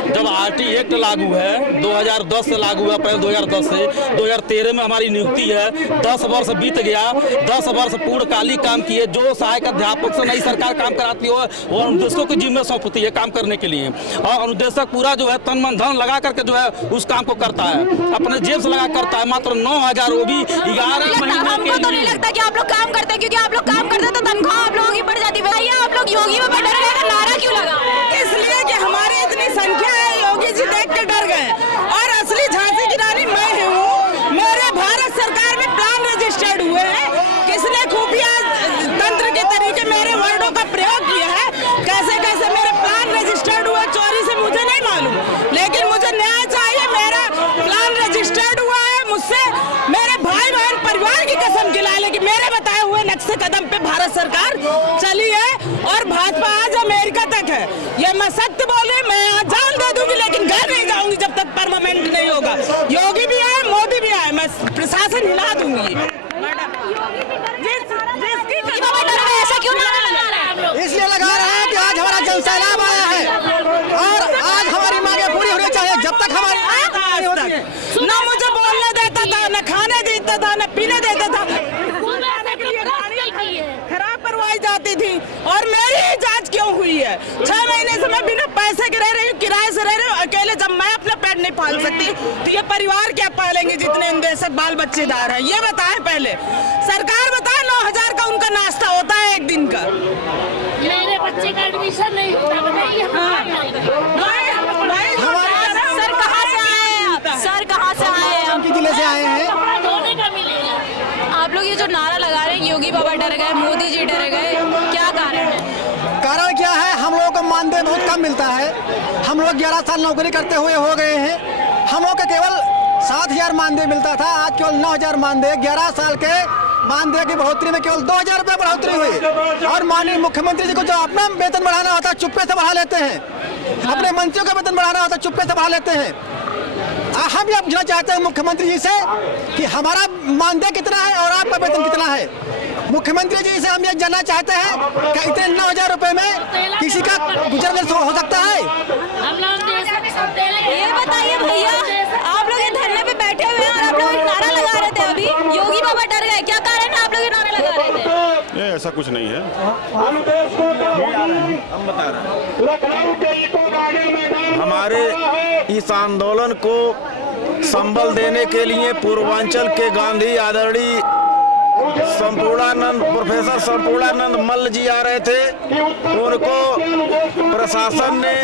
जब आरटी एक्ट लागू है, 2010 से लागू हुआ, अप्रैल 2010 से 2013 में हमारी नियुक्ति है। 10 वर्ष बीत गया, 10 वर्ष पूर्णकालिक काम किए। जो सहायक अध्यापक से नई सरकार काम कराती हो, वो अनुदेशकों की जिम्मे सौंपती है काम करने के लिए, और अनुदेशक पूरा जो है तन मन धन लगा करके जो है उस काम को करता है, अपने जेब से लगा करता है। मात्र 9000 वो भी 11 महीने के लिए। तो नहीं लगता कि आप लोग काम करते हैं? क्योंकि आप लोग काम करते तो तनख्वाह आप लोगों की बढ़ जाती है। भैया, आप लोग योगी में डर गए, नारा क्यों लगा? इसलिए कि हमारी इतनी संख्या है, योगी जी देख के डर गए। और असली झांसी की रानी मैं ही हूँ। मेरे भारत सरकार में प्लान रजिस्टर्ड हुए हैं, किसने खुफिया तंत्र के तरीके मेरे वर्डों का प्रयोग किया है, कैसे कैसे मेरे प्लान रजिस्टर्ड हुए चोरी से मुझे नहीं मालूम, लेकिन मुझे न्याय चाहिए। मेरा प्लान रजिस्टर्ड हुआ है, मुझसे मेरे भाई बहन परिवार की कसम खिला ले कि मेरे बताए हुए नक्शे कदम पे भारत सरकार चली है, और भाजपा आज अमेरिका तक है। ये मैं सत्य बोले, मैं यहाँ जान दे दूंगी, लेकिन घर नहीं जाऊंगी जब तक परमानेंट नहीं होगा। योगी भी आए, मोदी भी आए, मैं प्रशासन हिला दूंगी। इसलिए लगा रहे हैं कि आज हमारा जन सैलाब आया है, और आज हमारी मांगे पूरी होनी चाहिए। जब तक हमारी ना मुझे बोलने देता था, न खाने देता था, न पीने देता था, खराब करवाई जाती थी। और मेरी ही जांच क्यों हुई है? 6 महीने से मैं बिना पैसे के रह रही हूँ, किराए से रह रही हूँ अकेले। जब मैं अपना पेट नहीं पाल सकती तो ये परिवार क्या पालेंगे जितने इंदेशक बाल बच्चेदार है? ये बताएं पहले, सरकार बताए। 9000 का उनका नाश्ता होता है एक दिन का। मेरे बच्चे का एडमिशन नहीं होता। सर कहाँ से आए हैं? सर कहाँ से आए हैं? हम जिले से आए हैं। आप लोग ये जो नारा लगा रहे हैं, योगी बाबा डर गए, मोदी जी डर गए, क्या कारण है? कारण क्या है? हम लोगों को मानदेय बहुत कम मिलता है। हम लोग 11 साल नौकरी करते हुए हो गए हैं। हम लोग को केवल 7000 मानदेय मिलता था, आज केवल 9000 मानदेय। 11 साल के मानदेय की बढ़ोतरी में केवल 2000 रुपये बढ़ोतरी हुई। और माननीय मुख्यमंत्री जी को जो अपना वेतन बढ़ाना होता है चुप्पे से बढ़ा लेते हैं, अपने मंत्रियों का वेतन बढ़ाना होता है चुप्पे से बढ़ा लेते हैं। हम ये पूछना चाहते हैं मुख्यमंत्री जी से कि हमारा मानदेय कितना है और आपका वेतन कितना है। मुख्यमंत्री जी से हम ये जानना चाहते हैं कि इतने 9,000 रुपए में किसी का गुजर बसर हो सकता है। ये बताइए भैया, आप लोग ये धरने पे बैठे हुए हैं और आप लोग नारा लगा रहे थे अभी, योगी बाबा डर गए, क्या कारण है आप लोग ये नारा लगा रहे थे? ये ऐसा कुछ नहीं है, हम बता रहे हैं। हमारे इस आंदोलन को संबल देने के लिए पूर्वांचल के गांधी आदरणीय प्रोफेसर संपूर्णानंद मल्ल जी आ रहे थे। उनको प्रशासन ने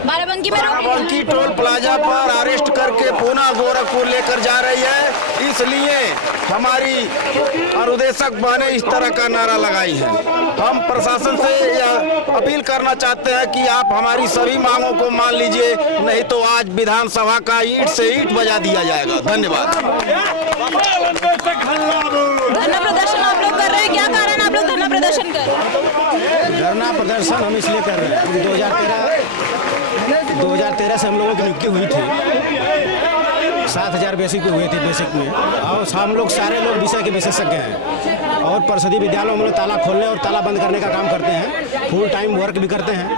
बाराबंकी टोल प्लाजा पर अरेस्ट करके पुनः गोरखपुर लेकर जा रही है। इसलिए हमारी अनुदेशक बहने इस तरह का नारा लगाई है। हम प्रशासन से यह अपील करना चाहते हैं कि आप हमारी सभी मांगों को मान लीजिए, नहीं तो आज विधानसभा का ईंट से ईंट बजा दिया जाएगा। धन्यवाद। धरना प्रदर्शन आप लोग कर रहे हैं, क्या कारण आप लोग धरना प्रदर्शन कर रहे हैं? धरना प्रदर्शन हम इसलिए कर रहे हैं, 2013 से हम लोगों की नियुक्ति हुई थी, 7,000 बेसिक पे हुए थे बेसिक में, और हम लोग सारे लोग विषय के विशेषज्ञ हैं और परिषदीय विद्यालयों में ताला खोलने और ताला बंद करने का काम करते हैं, फुल टाइम वर्क भी करते हैं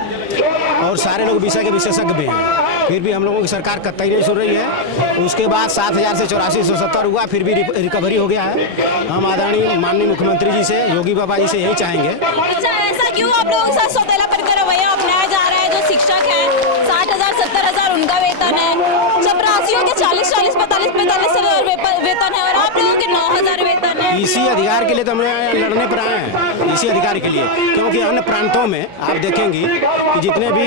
और सारे लोग विषय के विशेषज्ञ भी हैं। फिर भी हम लोगों की सरकार कतई नहीं सुन रही है। उसके बाद 7,000 से 8470 हुआ, फिर भी रिकवरी हो गया है। हम आदरणीय माननीय मुख्यमंत्री जी से, योगी बाबा जी से यही चाहेंगे। अच्छा, ऐसा क्यों आप लोगों के साथ सौतेलापन का रवैया अपनाया जा रहा है? जो शिक्षक हैं 60,000 70,000 उनका वेतन है, चपरासियों के 40-40 45,000 वेतन है और आप लोगों के 9,000 वेतन है। इसी अधिकार के लिए तो हम लड़ने पर आए हैं, इसी अधिकार के लिए, क्योंकि अन्य प्रांतों में आप देखेंगे कि जितने भी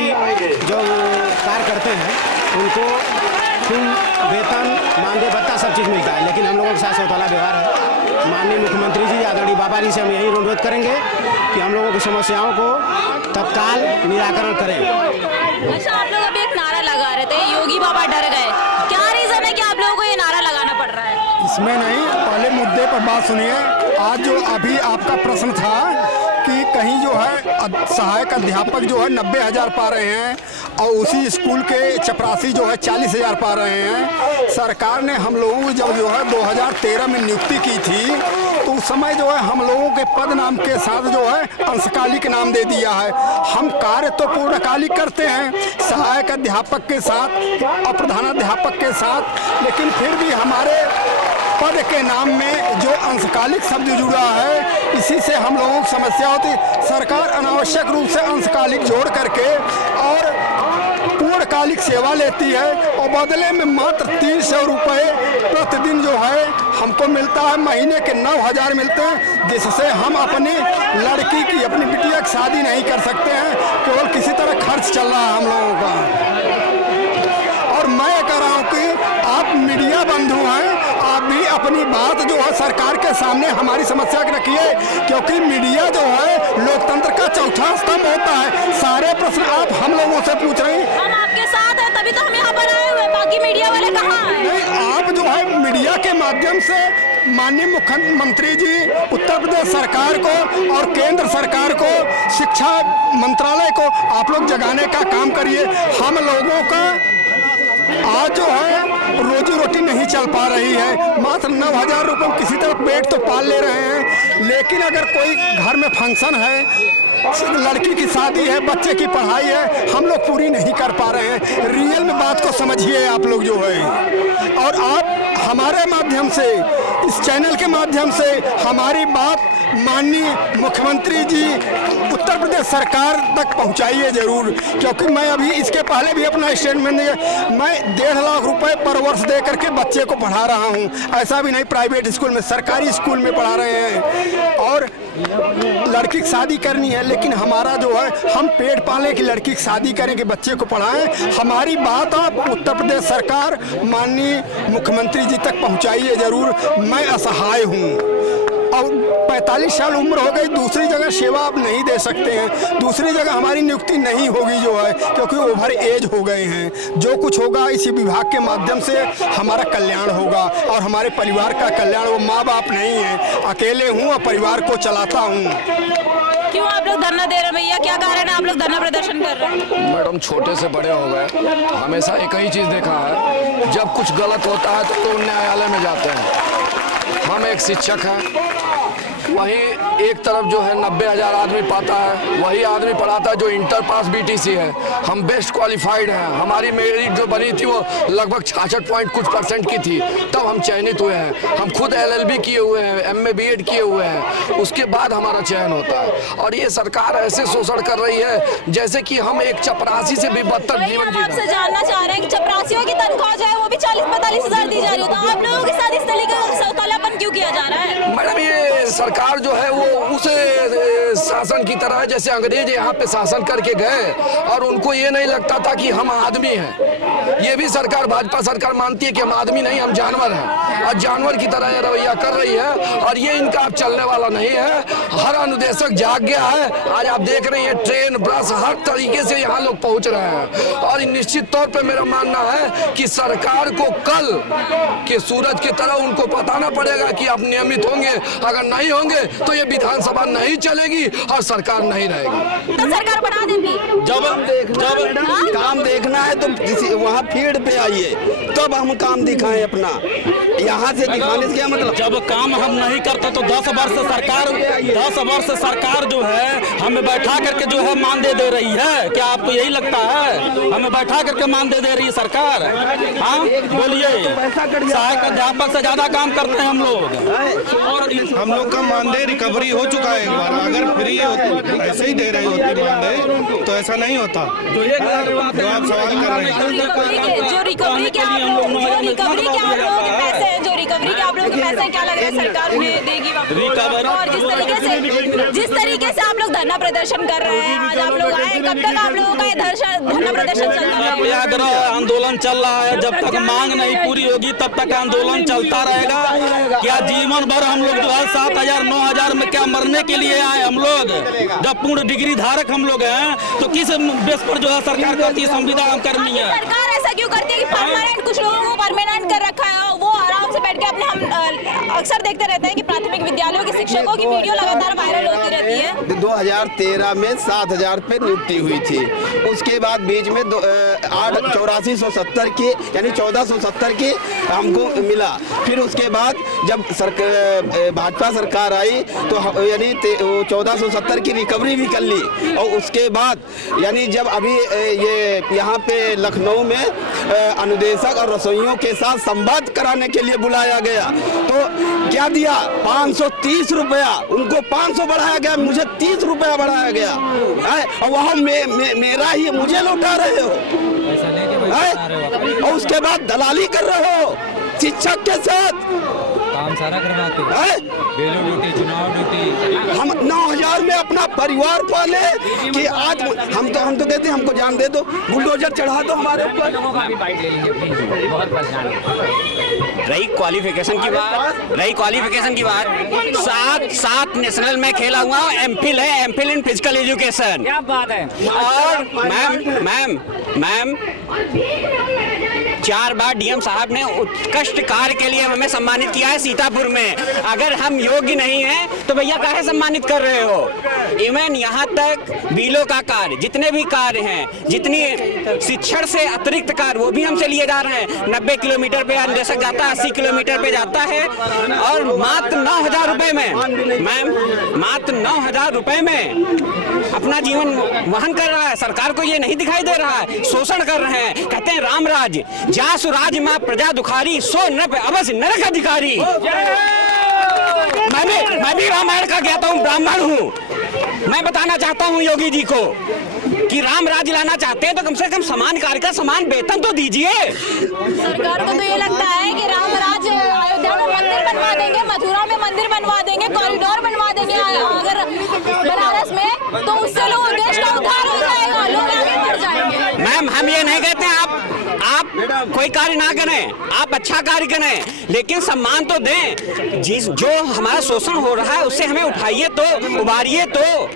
जो कार्य करते हैं उनको फुल वेतन, मानदेय, भत्ता सब चीज़ मिलता है, लेकिन हम लोगों के साथ सौतेला व्यवहार है। माननीय मुख्यमंत्री जी आदरणीय बाबा जी से हम यही अनुरोध करेंगे कि हम लोगों की समस्याओं को तत्काल निराकरण करें। अच्छा, आप लोग अभी एक नारा लगा रहे थे, योगी बाबा डर गए, क्या रीजन है कि आप लोगों को ये नारा लगाना पड़ रहा है? इसमें नहीं, पहले मुद्दे पर बात सुनिए। आज जो अभी आपका प्रश्न था कि कहीं जो है सहायक अध्यापक जो है 90,000 पा रहे हैं और उसी स्कूल के चपरासी जो है 40,000 पा रहे हैं। सरकार ने हम लोगों को जब जो है 2013 में नियुक्ति की थी तो उस समय जो है हम लोगों के पद नाम के साथ जो है अंशकालिक नाम दे दिया है। हम कार्य तो पूर्णकालिक करते हैं सहायक अध्यापक के साथ और प्रधानाध्यापक के साथ, लेकिन फिर भी हमारे पद के नाम में जो अंशकालिक शब्द जुड़ा है, इसी से हम लोगों की समस्या होती। सरकार अनावश्यक रूप से अंशकालिक जोड़ करके और पूर्णकालिक सेवा लेती है और बदले में मात्र 300 रुपये प्रतिदिन जो है हमको मिलता है। महीने के 9,000 मिलते हैं, जिससे हम अपनी लड़की की, अपनी बिटिया की शादी नहीं कर सकते हैं। केवल किसी तरह खर्च चल रहा है हम लोगों का। और मैं कह रहा हूँ कि आप मीडिया बंधु हैं, आप भी अपनी बात जो है सरकार के सामने हमारी समस्या की रखिए, क्योंकि मीडिया जो है लोकतंत्र का चौथा स्तंभ होता है। सारे प्रश्न आप हम लोगों से पूछ रहे हैं, हम आपके साथ हैं तभी तो हम यहाँ पर आए हुए, बाकी मीडिया वाले कहाँ हैं? नहीं, आप जो है मीडिया के माध्यम से माननीय मुख्यमंत्री जी, उत्तर प्रदेश सरकार को और केंद्र सरकार को, शिक्षा मंत्रालय को आप लोग जगाने का काम करिए। हम लोगों का आज जो है रोजी रोटी नहीं चल पा रही है, मात्र 9,000 रुपये किसी तरह पेट तो पाल ले रहे हैं, लेकिन अगर कोई घर में फंक्शन है, लड़की की शादी है, बच्चे की पढ़ाई है, हम लोग पूरी नहीं कर पा रहे हैं। रियल में बात को समझिए आप लोग जो है, और आप हमारे माध्यम से, इस चैनल के माध्यम से हमारी बात माननीय मुख्यमंत्री जी, उत्तर प्रदेश सरकार तक पहुंचाइए जरूर, क्योंकि मैं अभी इसके पहले भी अपना स्टेटमेंट दिया, मैं 1.5 लाख रुपए पर वर्ष दे करके बच्चे को पढ़ा रहा हूं। ऐसा भी नहीं प्राइवेट स्कूल में, सरकारी स्कूल में पढ़ा रहे हैं। और लड़की की शादी करनी है, लेकिन हमारा जो है, हम पेट पालने की लड़की की शादी करें कि बच्चे को पढ़ाएं। हमारी बात आप उत्तर प्रदेश सरकार माननीय मुख्यमंत्री जी तक पहुंचाइए जरूर। मैं असहाय हूं और 45 साल उम्र हो गई, दूसरी जगह सेवा आप नहीं दे सकते हैं, दूसरी जगह हमारी नियुक्ति नहीं होगी जो है, क्योंकि ओवर एज हो गए हैं। जो कुछ होगा इसी विभाग के माध्यम से हमारा कल्याण होगा और हमारे परिवार का कल्याण। वो माँ बाप नहीं है, अकेले हूँ और परिवार को चलाता हूँ। क्यों आप लोग धरना दे रहे हैं भैया, क्या कारण है आप लोग धरना प्रदर्शन कर रहे हैं? मैडम छोटे से बड़े हो गए, हमेशा एक ही चीज़ देखा है, जब कुछ गलत होता है तो न्यायालय में जाते हैं। हम एक शिक्षक हैं, वहीं एक तरफ जो है 90,000 आदमी पाता है, वही आदमी पढ़ाता है जो इंटर पास बीटीसी है। हम बेस्ट क्वालिफाइड हैं, हमारी मेरिट जो बनी थी वो लगभग 66 पॉइंट कुछ % की थी, तब हम चयनित हुए हैं। हम खुद LLB किए हुए हैं, MA BEd किए हुए हैं, उसके बाद हमारा चयन होता है। और ये सरकार ऐसे शोषण कर रही है जैसे कि हम एक चपरासी से भी बदतर जीवन जी रहे हैं। आपसे जानना चाह रहे हैं कि चपरासियों की तनख्वाह जो है वो भी 40-45 हज़ार दी जा रही है, तो आप लोगों के साथ इस तरीके का सौतेलापन क्यों किया जा रहा है? मैडम ये सरकार जो है वो उसे शासन की तरह है जैसे अंग्रेज यहाँ पे शासन करके गए और उनको ये नहीं लगता था कि हम आदमी हैं। ये भी सरकार, भाजपा सरकार मानती है कि हम आदमी नहीं, हम जानवर हैं, और जानवर की तरह ये रवैया कर रही है और ये इनका अब चलने वाला नहीं है। हर अनुदेशक जाग गया है। आज आप देख रहे हैं ट्रेन, बस, हर तरीके से यहाँ लोग पहुँच रहे हैं और निश्चित तौर पर मेरा मानना है कि सरकार को कल के सूरज की तरह उनको बताना पड़ेगा कि आप नियमित होंगे, अगर नहीं होंगे तो ये विधानसभा नहीं चलेगी और सरकार नहीं रहेगी। तो सरकार बना देती। जब काम देखना है तो किसी वहाँ फील्ड पे आइए, तब हम काम दिखाएं अपना। यहाँ से दिखाने से क्या मतलब? जब काम हम नहीं करते तो 10 वर्ष सरकार जो है हमें बैठा करके जो है मानदेय दे रही है। क्या आपको यही लगता है हमें बैठा करके मानदेय दे रही है सरकार? हाँ बोलिए, सहायक अध्यापक से ज्यादा काम करते हैं हम लोग। और हम लोग का मानदेय रिकवरी हो चुका है एक बार। अगर फ्री होती, ऐसे ही दे रही होती मानदेय तो ऐसा नहीं होता जो आप सवाल कर रहे हैं। जो रिकवरी के आप लोगों के पैसे हैं, जो रिकवरी के आप लोगों के पैसे क्या लग रहा है सरकार उन्हें देगी वापस? और जिस तरीके से आप लोग धरना प्रदर्शन कर रहे हैं, आज आप लोग आए, कब तक आप लोगों का ये धरना प्रदर्शन चलता रहेगा? आंदोलन चल रहा है, जब तक मांग नहीं पूरी होगी तब तक आंदोलन चलता रहेगा। क्या जीवन भर हम लोग जो है 7,000 9,000 में क्या मरने के लिए आए हम लोग? जब पूर्ण डिग्री धारक हम लोग हैं तो किस बेस पर जो है सरकार कहती है संविदा कर्मी है? सरकार ऐसा क्यों करती है कि परमानेंट कुछ लोगों को परमानेंट कर रखा है, वो आराम से बैठ के अपने, हम अक्सर देखते रहते हैं कि प्राथमिक विद्यालयों के शिक्षकों की वीडियो लगातार वायरल होती रहती है। 2013 में 7,000 पे नियुक्ति हुई थी, उसके बाद बीच में 8470 की यानी 1470 की हमको मिला। फिर उसके बाद जब भाजपा सरकार आई तो यानी 1470 की रिकवरी भी कर ली। और उसके बाद यानी जब अभी ये यहाँ पे लखनऊ में अनुदेशक और रसोइयों के साथ संवाद कराने के लिए बुलाया गया तो क्या दिया? 530 रुपया, उनको 500 बढ़ाया गया, मुझे 30 रुपया बढ़ाया गया। और वहाँ मेरा ही मुझे लौटा रहे हो और उसके बाद दलाली कर रहे हो शिक्षक के साथ। काम सारा करवाते हैं, बेलो ड्यूटी, चुनाव ड्यूटी। हम 9,000 में अपना परिवार पाले कि आज हम तो कहते हैं हमको जान दे दो, बुलडोजर चढ़ा दो हमारे ऊपर। रही क्वालिफिकेशन की बात, 7 नेशनल में खेला हुआ, एमफिल है, एमफिल इन फिजिकल एजुकेशन। क्या बात है? और मैम 4 बार डीएम साहब ने उत्कृष्ट कार्य के लिए हमें सम्मानित किया है सीतापुर में। अगर हम योग्य नहीं हैं तो भैया काहे सम्मानित कर रहे हो? इवन यहाँ तक बिलों का कार्य, जितने भी कार्य हैं, जितनी शिक्षण से अतिरिक्त कार्य, वो भी हमसे लिए जा रहे हैं। 90 किलोमीटर पे अनुदेशक जाता है, 80 किलोमीटर पे जाता है और मात्र 9,000 रुपए में, मैम मात्र 9,000 रुपए में अपना जीवन वहन कर रहा है। सरकार को ये नहीं दिखाई दे रहा है, शोषण कर रहे हैं। कहते हैं राम राज जासु राज माँ प्रजा दुखारी, सो नृप अवश्य नरक अधिकारी। मैं भी रामायण का ज्ञाता हूँ, ब्राह्मण हूँ। मैं बताना चाहता हूँ योगी जी को कि राम राज लाना चाहते हैं तो कम से कम समान कार्य का समान वेतन तो दीजिए। सरकार को तो ये लगता है कि राम राज अयोध्या में मंदिर बनवा देंगे, मथुरा में मंदिर बनवा देंगे, कॉरिडोर बनवा देंगे अगर बनारस में, तो उससे लोग देश का उद्धार हो जाएगा, लोग आगे बढ़ जाएंगे। मैम हम ये नहीं कहते हैं आप कोई कार्य ना करें, आप अच्छा कार्य करें, लेकिन सम्मान तो दें। जो हमारा शोषण हो रहा है उससे हमें उठाइए तो, उबारिए तो।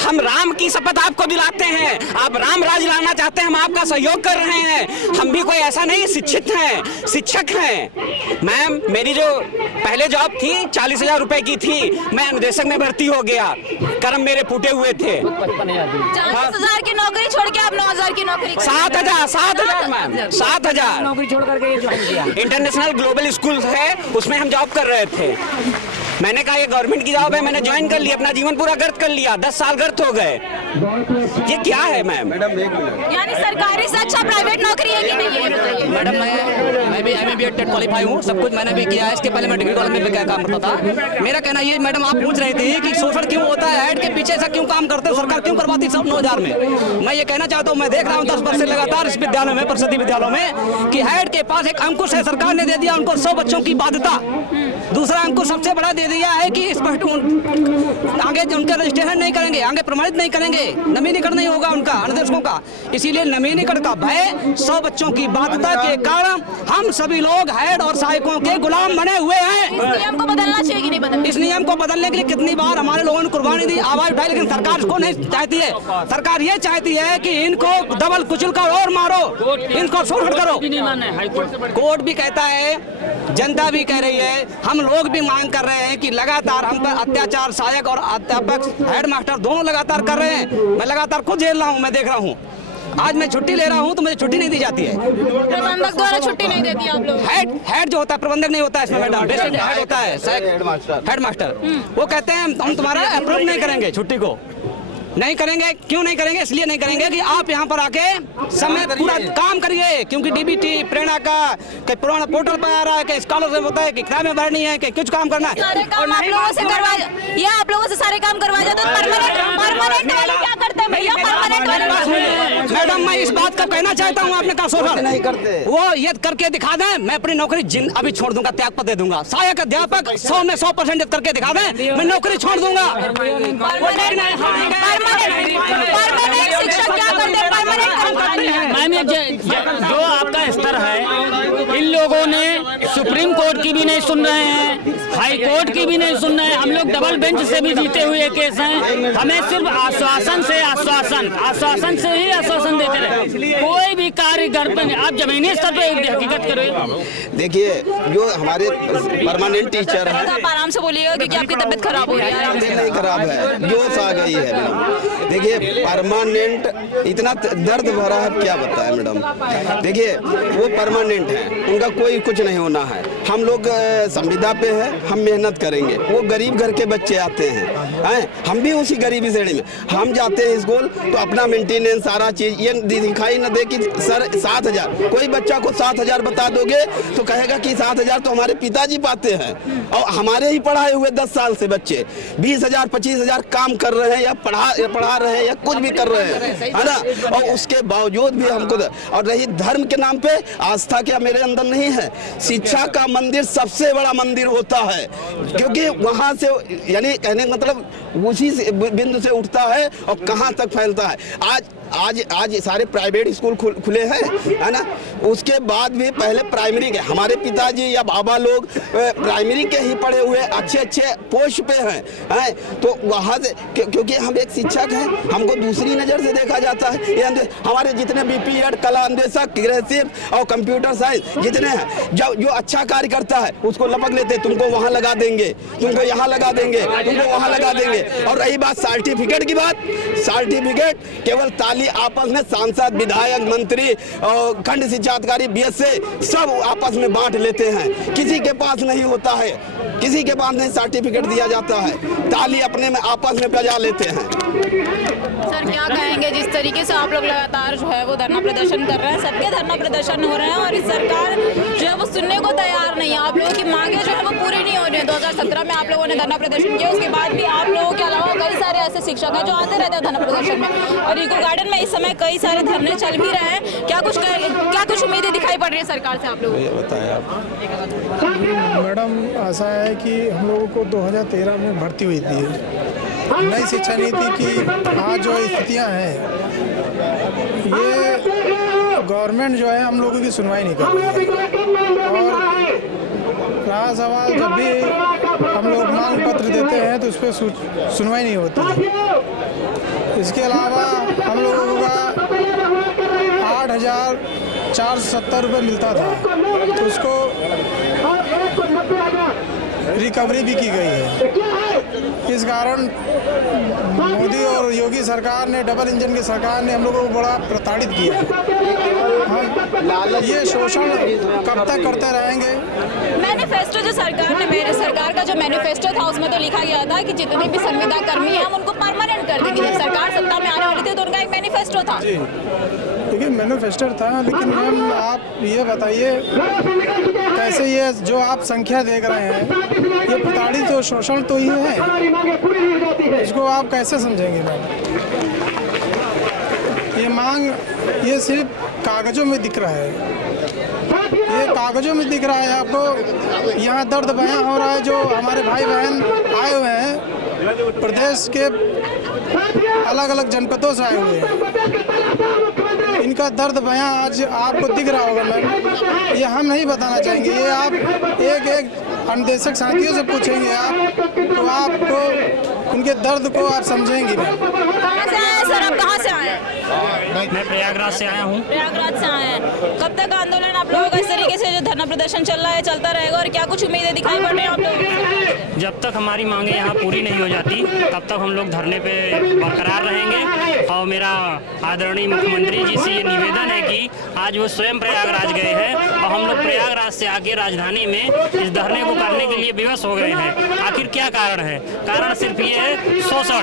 हम राम की शपथ आपको दिलाते हैं, आप राम राज लाना चाहते हैं, हम आपका सहयोग कर रहे हैं। हम भी कोई ऐसा नहीं शिक्षित हैं, शिक्षक हैं। मैम मेरी जो पहले जॉब थी 40,000 रुपए की थी, मैं अनुदेशक में भर्ती हो गया, कर्म मेरे फूटे हुए थे। 40,000 की नौकरी छोड़ के आप 9,000 की नौकरी 7,000 मैम, 7,000 नौकरी छोड़ करके ये ज्वाइन किया। इंटरनेशनल ग्लोबल स्कूल है, उसमें हम जॉब कर रहे थे। मैंने कहा ये गवर्नमेंट की जॉब है, मैंने ज्वाइन कर लिया, अपना जीवन पूरा गर्त कर लिया, 10 साल गर्त हो गए। ये क्या है मैम? यानी सरकारी से अच्छा प्राइवेट नौकरी है कि नहीं है? मैडम मैं भी MA BEd क्वालिफाई हूँ, सब कुछ मैंने भी किया है। इसके पहले मैं डिग्री कॉलेज में भी क्या काम करता था। मेरा कहना ये मैडम, आप पूछ रहे थे कि शोषण क्यों होता है, हेड के पीछे ऐसा क्यों काम करते हैं, सरकार क्यों करवाती सब 9,000 में। मैं ये कहना चाहता हूँ, मैं देख रहा हूँ 10 वर्ष से लगातार इस विद्यालय में, परिषदीय विद्यालयों में, कि हेड के पास एक अंकुश है, सरकार ने दे दिया उनको 100 बच्चों की बाध्यता। दूसरा अंकुश सबसे बड़ा दे दिया है कि आगे उनका रजिस्ट्रेशन नहीं करेंगे, आगे प्रमाणित नहीं करेंगे, नवीनीकरण नहीं होगा उनका अनुदेशकों का। इसीलिए नवीनीकरण का भय, 100 बच्चों की बाध्यता के कारण हम सभी लोग हेड और सहायकों के गुलाम बने हुए हैं। इस नियम को बदलना चाहिए कि नहीं बदलना? इस नियम को बदलने के लिए कितनी बार हमारे लोगों ने कुर्बानी दी, आवाज उठाई, लेकिन सरकार इसको नहीं चाहती है। सरकार ये चाहती है कि इनको दबल कुचल कर और मारो, इनको शोषण करो। कोर्ट भी कहता है, जनता भी कह रही है, हम लोग भी मांग कर रहे हैं कि लगातार हम पर अत्याचार सहायक और अध्यापक हेड मास्टर दोनों लगातार कर रहे हैं। मैं लगातार खुद झेल रहा हूँ, मैं देख रहा हूँ। आज मैं छुट्टी ले रहा हूँ तो मुझे छुट्टी नहीं दी जाती है। प्रबंधक द्वारा छुट्टी नहीं देती आप लोग? हेड जो होता है, प्रबंधक नहीं होता है इसमें मैडम, बेसिक हेड होता है, हेड मास्टर। वो कहते हैं हम तुम्हारा अप्रूव नहीं करेंगे, छुट्टी को नहीं करेंगे। क्यों नहीं करेंगे? इसलिए नहीं करेंगे कि आप यहाँ पर आके समय पूरा काम करिए, क्योंकि DBT प्रेरणा का पुराना पोर्टल पर आ रहा है कि स्कॉलरशिप होता है कि किताबें भरनी है कि कुछ काम करना है। सारे काम आप लोगों से करवा, ये आप लोगों से सारे काम करवा जाते हैं। परमानेंट वाले क्या करते हैं भैया? परमानेंट वाले मैडम मैं इस बात को कहना चाहता हूँ, आपने कहा शोषण नहीं करते, वो ये करके दिखा दें, मैं अपनी नौकरी अभी छोड़ दूंगा, त्याग पत्र दे दूंगा। सहायक अध्यापक 100 में 100% करके दिखा दें, मैं नौकरी छोड़ दूंगा। शिक्षक क्या करते हैं? मैम जो आपका स्तर है, इन लोगों ने सुप्रीम कोर्ट की भी नहीं सुन रहे हैं, हाई कोर्ट की भी नहीं सुन रहे हैं। हम लोग डबल बेंच से भी जीते हुए केस हैं। हमें सिर्फ आश्वासन से ही आश्वासन देते रहे, कोई भी कार्य घर पर आप जमीनी स्तर पर हकीकत करो। देखिए जो हमारे परमानेंट टीचर हैं, आप आराम से बोलिएगा क्योंकि आपकी तबीयत खराब हो रही है। नहीं खराब है, जोश आ गई है मैडम। देखिए परमानेंट इतना दर्द भरा है, क्या बताएं मैडम। देखिए वो परमानेंट हैं, उनका कोई कुछ नहीं होना है। हम लोग संविदा पे हैं, हम मेहनत करेंगे। वो गरीब घर के बच्चे आते हैं, हम भी उसी गरीबी श्रेणी में हम जाते हैं स्कूल, तो अपना मेंटेनेंस सारा चीज ये दिखाई न दे कि सर 7,000, कोई बच्चा को 7,000 बता दोगे तो कहेगा कि 7,000 तो हमारे पिताजी पाते हैं, और हमारे ही पढ़ाए हुए 10 साल से बच्चे 20,000 25,000 काम कर रहे हैं, या पढ़ा रहे हैं, या कुछ भी कर रहे हैं, है ना। और उसके बावजूद भी हमको, और रही धर्म के नाम पे आस्था क्या मेरे अंदर नहीं है। शिक्षा का मंदिर सबसे बड़ा मंदिर होता है, क्योंकि वहां से यानी कहने का मतलब उसी बिंदु से उठता है और कहां तक फैलता है। आज सारे प्राइवेट स्कूल खुले हैं, है ना। उसके बाद भी पहले प्राइमरी के हमारे पिताजी या बाबा लोग प्राइमरी के ही पढ़े हुए अच्छे पोस्ट पे हैं, तो वहाँ से क्योंकि हम एक शिक्षक हैं, हमको दूसरी नज़र से देखा जाता है। ये हमारे जितने भी BEd कला अनुदेशक गृहशिल्प और कंप्यूटर साइंस जितने हैं, जो अच्छा कार्य करता है उसको लपक लेते, तुमको वहाँ लगा देंगे, तुमको यहाँ लगा देंगे, तुमको वहाँ लगा देंगे। और रही बात सर्टिफिकेट की बात, सर्टिफिकेट केवल ताली आपस में सांसद विधायक मंत्री और खंड शिक्षा अधिकारी BSc सब आपस में बांट लेते हैं, किसी के पास नहीं होता है, किसी के पास नहीं सर्टिफिकेट दिया जाता है, ताली अपने में आपस में बजा लेते हैं। सर क्या कहेंगे, जिस तरीके से आप लोग लगातार जो है वो धरना प्रदर्शन कर रहे हैं, सबके धरना प्रदर्शन हो रहे हैं और इस सरकार जो है वो सुनने को तैयार नहीं है। आप लोगों की मांगे जो है वो पूरी नहीं हो रही है। 2017 में आप लोगों ने धरना प्रदर्शन किया, उसके बाद भी आप लोगों के अलावा कई सारे ऐसे शिक्षक हैं जो आते रहते हैं धरना प्रदर्शन में, और इको गार्डन में इस समय कई सारे धरने चल भी रहे हैं। क्या कुछ उम्मीदें दिखाई पड़ रही है सरकार से आप लोगों को? बताएं आप। मैडम ऐसा है कि हम लोगों को 2013 में भर्ती हुई थी नई शिक्षा नीति की। आज जो स्थितियाँ हैं, ये गवर्नमेंट जो है हम लोगों की सुनवाई नहीं कर रही है। और रहा सवाल, जब भी हम लोग मांग पत्र देते हैं तो उस पर सुनवाई नहीं होती। इसके अलावा हम लोगों का 8,470 रुपये मिलता था, तो उसको रिकवरी भी की गई है। इस कारण मोदी और योगी सरकार ने, डबल इंजन की सरकार ने हम लोगों को बड़ा प्रताड़ित किया है। हम ये शोषण कब तक करते रहेंगे? मैनिफेस्टो जो सरकार ने, मेरे सरकार का जो मैनिफेस्टो था उसमें तो लिखा गया था कि जितने भी संविदा कर्मी हैं हम उनको परमानेंट कर देंगे। जब सरकार सत्ता में आने वाली थी तो उनका एक मैनिफेस्टो था। देखिए मैनिफेस्टो था, लेकिन मैम आप ये बताइए कैसे ये जो आप संख्या देख रहे हैं ये प्रताड़ित और शोषण तो ही है, इसको आप कैसे समझेंगे मैम? ये मांग ये सिर्फ कागजों में दिख रहा है, ये कागजों में दिख रहा है आपको। यहाँ दर्द बयां हो रहा है, जो हमारे भाई बहन आए हुए हैं प्रदेश के अलग अलग जनपदों से आए हुए हैं, इनका दर्द बयां आज आपको दिख रहा होगा मैम। ये हम नहीं बताना चाहेंगे, ये आप एक एक अनुदेशक साथियों से पूछेंगे आप तो आपको उनके दर्द को आप समझेंगे मैम। कहाँ से आए सर, आप कहाँ से आए? मैं प्रयागराज से आया हूँ। प्रयागराज से आए हैं। कब तक आंदोलन आप लोगों का इस तरीके से जो धरना प्रदर्शन चल रहा है चलता रहेगा, और क्या कुछ उम्मीदें दिखाई पड़ रही हैं आप लोगों को? जब तक हमारी मांगें यहाँ पूरी नहीं हो जाती तब तक हम लोग धरने पे बरकरार रहेंगे। और मेरा आदरणीय मुख्यमंत्री जी से ये निवेदन है कि आज वो स्वयं प्रयागराज गए हैं और हम लोग प्रयागराज से आके राजधानी में इस धरने को करने के लिए विवश हो गए हैं। आखिर क्या कारण है? कारण सिर्फ ये है शोषण,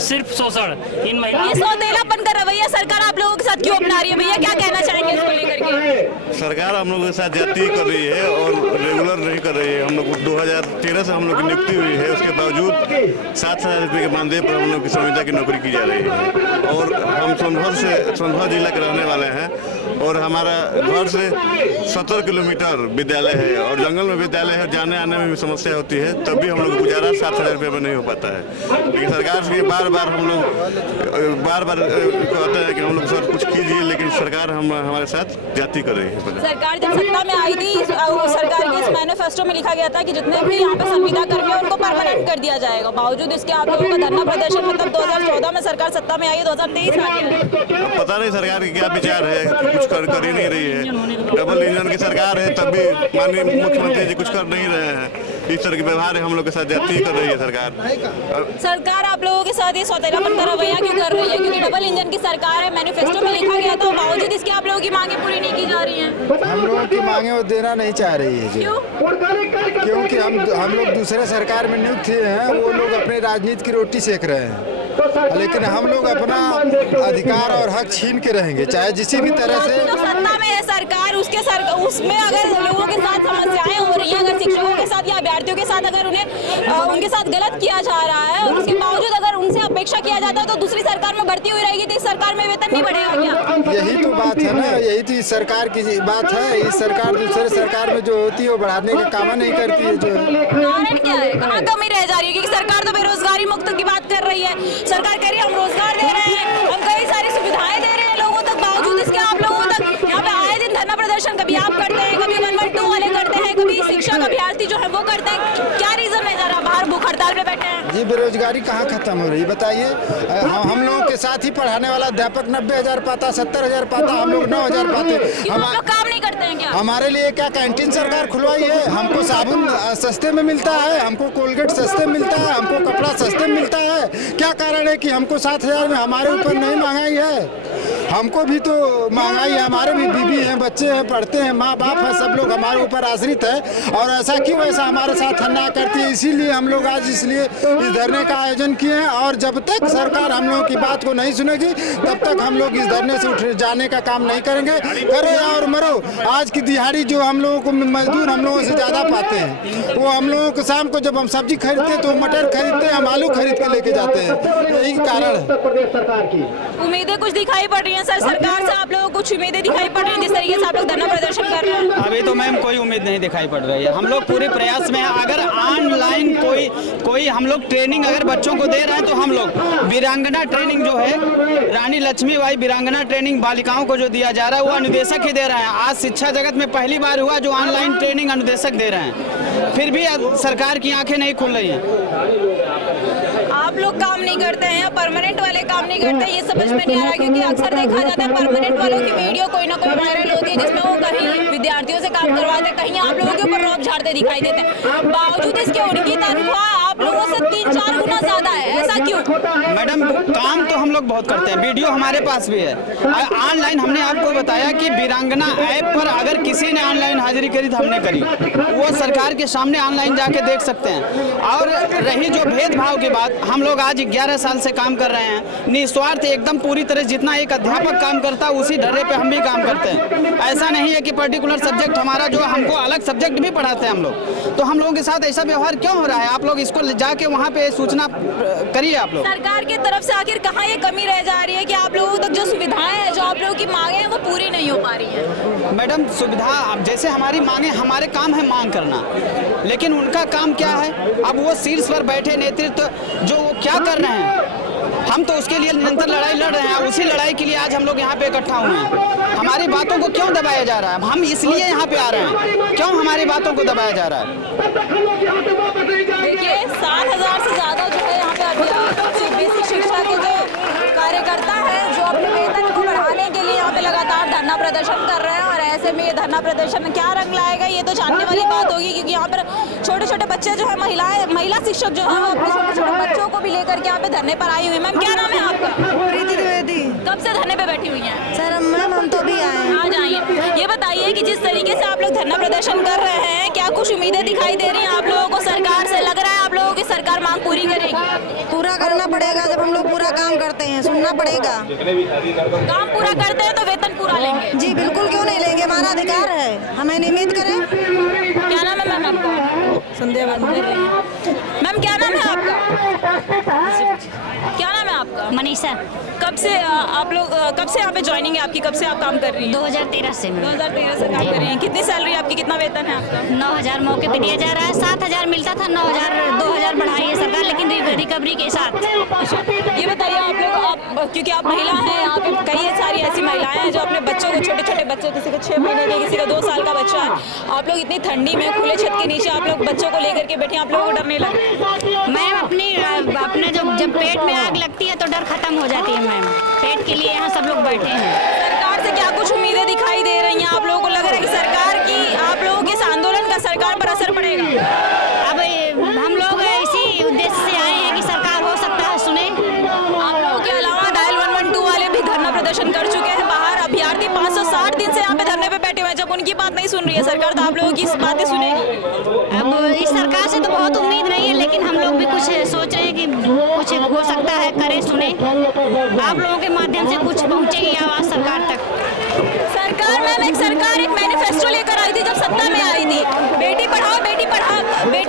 सिर्फ शोषण। इन महिलाओं, ये सौतेलापन का रवैया सरकार आप लोगों के साथ क्यों अपना रही है भैया, क्या कहना चाहेंगे इसको लेकर के? सरकार हम लोगों के साथ जाती कर रही है और रेगुलर नहीं कर रही है। हम लोग 2013 से हम लोग की नियुक्ति हुई है, उसके बावजूद 7,000 रुपये के मानदेय पर हम लोग की संविदा की नौकरी की जा रही है। और हम सोनभद्र जिला के रहने वाले हैं और हमारा घर से 70 किलोमीटर विद्यालय है और जंगल में विद्यालय है, जाने आने में भी समस्या होती है, तब भी हम लोग गुजारा 7,000 रुपये में नहीं हो पाता है। लेकिन सरकार से बार बार कहते हैं कि हम लोग सर कुछ कीजिए, लेकिन सरकार हमारे साथ जाती कर रही है। सरकार जब सत्ता में आई थी, सरकार के इस मैनिफेस्टो में लिखा गया था कि जितने भी यहाँ पे संविदा कर्मी हैं उनको परमानेंट कर दिया जाएगा। बावजूद इसके आप लोगों का धरना प्रदर्शन, मतलब 2014 में सरकार सत्ता में आई है, 2023 आ गया। पता नहीं सरकार की क्या विचार है, कुछ कर ही नहीं रही है। डबल इंजन की सरकार है तब भी माननीय मुख्यमंत्री जी कुछ कर नहीं रहे हैं। इस तरह के व्यवहार हम लोग के साथ जाती कर रही है सरकार आप लोगों के साथ ये सौतेलापन का रवैया क्यों कर रही है? क्योंकि डबल इंजन की सरकार है, मैनिफेस्टो में लिखा गया था, बावजूद इसके आप लोगों की मांगे पूरी नहीं की जा रही हैं। हम लोगों की मांगे वो देना नहीं चाह रही है। क्यों? क्योंकि हम लोग दूसरे सरकार में नियुक्त हैं, वो लोग अपनी राजनीति की रोटी सेक रहे हैं, लेकिन हम लोग अपना अधिकार और हक छीन के रहेंगे, चाहे जिसी भी तरह से। सत्ता में है सरकार, उसमें अगर लोगों के साथ समस्याएं हो रही हैं, अगर शिक्षकों के साथ या अभ्यर्थियों के साथ अगर उनके साथ गलत किया जा रहा है और उसके बावजूद अगर उनसे अपेक्षा किया जाता है तो दूसरी सरकार में भर्ती हुई रहेगी, तो इस सरकार में वेतन नहीं बढ़ेगा क्या? यही तो बात है ना, यही तो इस सरकार की बात है। इस सरकार दूसरे सरकार में जो होती है वो बढ़ाने का काम नहीं करती है। जो कारण क्या है, कहाँ कमी रह जा रही है? क्योंकि सरकार तो बेरोजगारी मुक्त की बात कर रही है, सरकार कह रही है हम रोजगार दे रहे हैं, हम कई सारी सुविधाएं दे रहे हैं लोगों तक, बावजूद इसके आप लोगों तक यहाँ पे आए दिन धरना प्रदर्शन कभी आप करते हैं, कभी 112 वाले करते हैं, कभी शिक्षक अभ्यर्थी जो है वो करते हैं। क्या रीजन है, जरा बाहर भूख हड़ताल पे बैठे हैं? जी बेरोजगारी कहाँ खत्म हो रही बताइए। हम लोगों के साथ ही पढ़ाने वाला अध्यापक 90,000 पाता, 70,000 पाता, हम लोग 9,000 पाते। हम लोग काम नहीं करते हैं क्या? हमारे लिए क्या कैंटीन सरकार खुलवाई है? हमको साबुन सस्ते में मिलता है, हमको कोलगेट सस्ते में मिलता है, हमको कपड़ा सस्ते में मिलता है। क्या कारण है कि हमको 7,000 में हमारे ऊपर नहीं महंगाई है? हमको भी तो महंगाई है, हमारे भी बीबी हैं, बच्चे हैं, पढ़ते हैं, माँ बाप है, सब लोग हमारे ऊपर आश्रित है। और ऐसा क्यों ऐसा हमारे साथ अन्याय करती है? इसीलिए हम लोग आज इसलिए इस धरने का आयोजन किए हैं। और जब तक सरकार हम लोगों की बात को नहीं सुनेगी तब तक हम लोग इस धरने से उठ जाने का काम नहीं करेंगे। करो और मरो। आज की दिहाड़ी जो हम लोगों को मजदूर हम लोगों से ज़्यादा पाते हैं, वो हम लोगों को शाम को जब हम सब्जी खरीदते हैं तो मटर खरीदते हैं, हम आलू खरीद के लेके जाते हैं। यही कारण है। उम्मीदें कुछ दिखाई पड़ रही हैं सर, सरकार से आप लोगों को कुछ उम्मीदें दिखाई पड़ रही हैं जिस तरीके से आप लोग धरना प्रदर्शन कर रहे हैं? अभी तो मैम कोई उम्मीद नहीं दिखाई पड़ रही है। हम लोग पूरे प्रयास में हैं। अगर ऑनलाइन कोई हम लोग ट्रेनिंग अगर बच्चों को दे रहे हैं तो हम लोग वीरांगना ट्रेनिंग जो है, रानी लक्ष्मीबाई वीरांगना ट्रेनिंग बालिकाओं को जो दिया जा रहा है वो अनुदेशक ही दे रहे हैं। आज शिक्षा जगत में पहली बार हुआ जो ऑनलाइन ट्रेनिंग अनुदेशक दे रहे हैं। फिर भी सरकार की आंखें नहीं खुल रही हैं। आप लोग काम नहीं करते हैं या परमानेंट वाले काम नहीं करते हैं, ये समझ में नहीं आ रहा, क्योंकि अक्सर देखा जाता है परमानेंट वालों की वीडियो कोई ना कोई वायरल होती है जिसमें वो कहीं विद्यार्थियों से काम करवाते हैं, कहीं आप लोगों के ऊपर रौब झाड़ते दिखाई देते हैं। बावजूद इसके उनकी तनख्वाह आप लोगों से 3-4 गुना ज्यादा है, ऐसा क्यों? मैडम काम तो हम लोग बहुत करते हैं, वीडियो हमारे पास भी है। ऑनलाइन हमने आपको बताया कि वीरांगना ऐप पर अगर किसी ने ऑनलाइन हाजिरी करी तो हमने करी, वो सरकार के सामने ऑनलाइन जाके देख सकते हैं। और रही जो भेदभाव की बात, हम लोग आज 11 साल से काम कर रहे हैं निस्वार्थ एकदम पूरी तरह, जितना एक अध्यापक काम करता है उसी ढर्रे पे हम भी काम करते हैं। ऐसा नहीं है कि पर्टिकुलर सब्जेक्ट हमारा जो, हमको अलग सब्जेक्ट भी पढ़ाते हैं हम लोग, तो हम लोगों के साथ ऐसा व्यवहार क्यों हो रहा है? आप लोग इसको जाके वहाँ पे सूचना करिए। आप लोग सरकार की तरफ से आखिर कहाँ ये कमी रह जा रही है कि आप लोगों तक जो सुविधाएं हैं, जो आप लोगों की मांगे हैं वो पूरी नहीं हो पा रही है? मैडम सुविधा, अब जैसे हमारी मांगे, हमारे काम है मांग करना, लेकिन उनका काम क्या है? अब वो शीर्ष पर बैठे नेतृत्व जो क्या कर रहे हैं, हम तो उसके लिए निरंतर लड़ाई लड़ रहे हैं। उसी लड़ाई के लिए आज हम लोग यहाँ पे इकट्ठा हुए हैं। हमारी बातों को क्यों दबाया जा रहा है? हम इसलिए यहाँ पे आ रहे हैं, क्यों हमारी बातों को दबाया जा रहा है? देखिए 7,000 से ज्यादा जो है यहाँ पे अभी बेसिक शिक्षा के जो कार्यकर्ता है, जो अपने वेतन को बढ़ाने के लिए यहाँ पे लगातार धरना प्रदर्शन कर रहे हैं। और ऐसे में ये धरना प्रदर्शन क्या रंग लाएगा ये तो जानने वाली बात होगी, क्योंकि यहाँ पर छोटे छोटे बच्चे जो है, महिला शिक्षक जो है वो अपने छोटे छोटे बच्चों को भी लेकर के यहाँ पे धरने पर आई हुई है। मैम क्या नाम है आपका? प्रीति द्विवेदी। कब से धरने पे बैठी हुई हैं? सर मैम हम तो भी आए हैं। आज आई हैं। ये बताइए कि जिस तरीके से आप लोग धरना प्रदर्शन कर रहे हैं, क्या कुछ उम्मीदें दिखाई दे रही हैं आप लोगों को सरकार से? लग रहा है आप लोगों की सरकार मांग पूरी करेगी? पूरा करना पड़ेगा, जब हम लोग पूरा काम करते हैं सुनना पड़ेगा। काम पूरा करते हैं तो वेतन पूरा लेंगे? जी बिल्कुल, क्यों नहीं लेंगे, हमारा अधिकार है, हमें नियमित करें। क्या नाम है मैम आपका? संध्या वर्मा। मैम क्या नाम है आपका? क्या नाम है आपका? मनीषा। कब से आप लोग, कब से यहाँ पे ज्वाइनिंग है आपकी, कब से आप काम कर रही हैं? 2013 से। 2013 से काम कर रही हैं। कितनी सैलरी आपकी, कितना वेतन है आपका? 9,000 मौके पे दिया जा रहा है। 7,000 मिलता था, 9,000 2,000 बढ़ाई है सरकार, लेकिन रिकवरी के साथ। ये बताइए आप लोग, क्योंकि आप महिला हैं, यहाँ पे कई सारी ऐसी महिलाएं हैं जो अपने बच्चों को, छोटे छोटे बच्चों, किसी को 6 महीने के, किसी का 2 साल का बच्चा है, आप लोग इतनी ठंडी में खुले छत के नीचे आप लोग बच्चों को लेकर के बैठे, आप लोगों को डर नहीं लगता? मैम अपने जब पेट में आग लगती है तो डर खत्म हो जाती है मैम, पेट के लिए यहाँ सब लोग बैठे हैं। सरकार से क्या कुछ उम्मीदें दिखाई दे रही हैं आप लोगों को? लग रहा है कि सरकार की, आप लोगों के इस आंदोलन का सरकार पर असर पड़ेगा? अब हम लोग इसी उद्देश्य से आए हैं कि सरकार हो सकता है सुने। आप लोगों के अलावा डायल 112 वाले भी धरना प्रदर्शन कर चुके हैं बाहर। अभ्यर्थी 560 दिन से यहाँ पे धरने पे बैठे हुए हैं। जब उनकी बात नहीं सुन रही है सरकार, तो आप लोगों की इस बातें सुनेगी? अब इस सरकार से तो बहुत उम्मीद नहीं है, लेकिन हम लोग भी कुछ सोच रहे हैं कि कुछ हो सकता है, करें सुने, आप लोगों के माध्यम से कुछ पहुँचेगी आवाज़ सरकार तक। सरकार मैम, सरकार एक मैनिफेस्टो लेकर आई थी जब सत्ता में आई थी, बेटी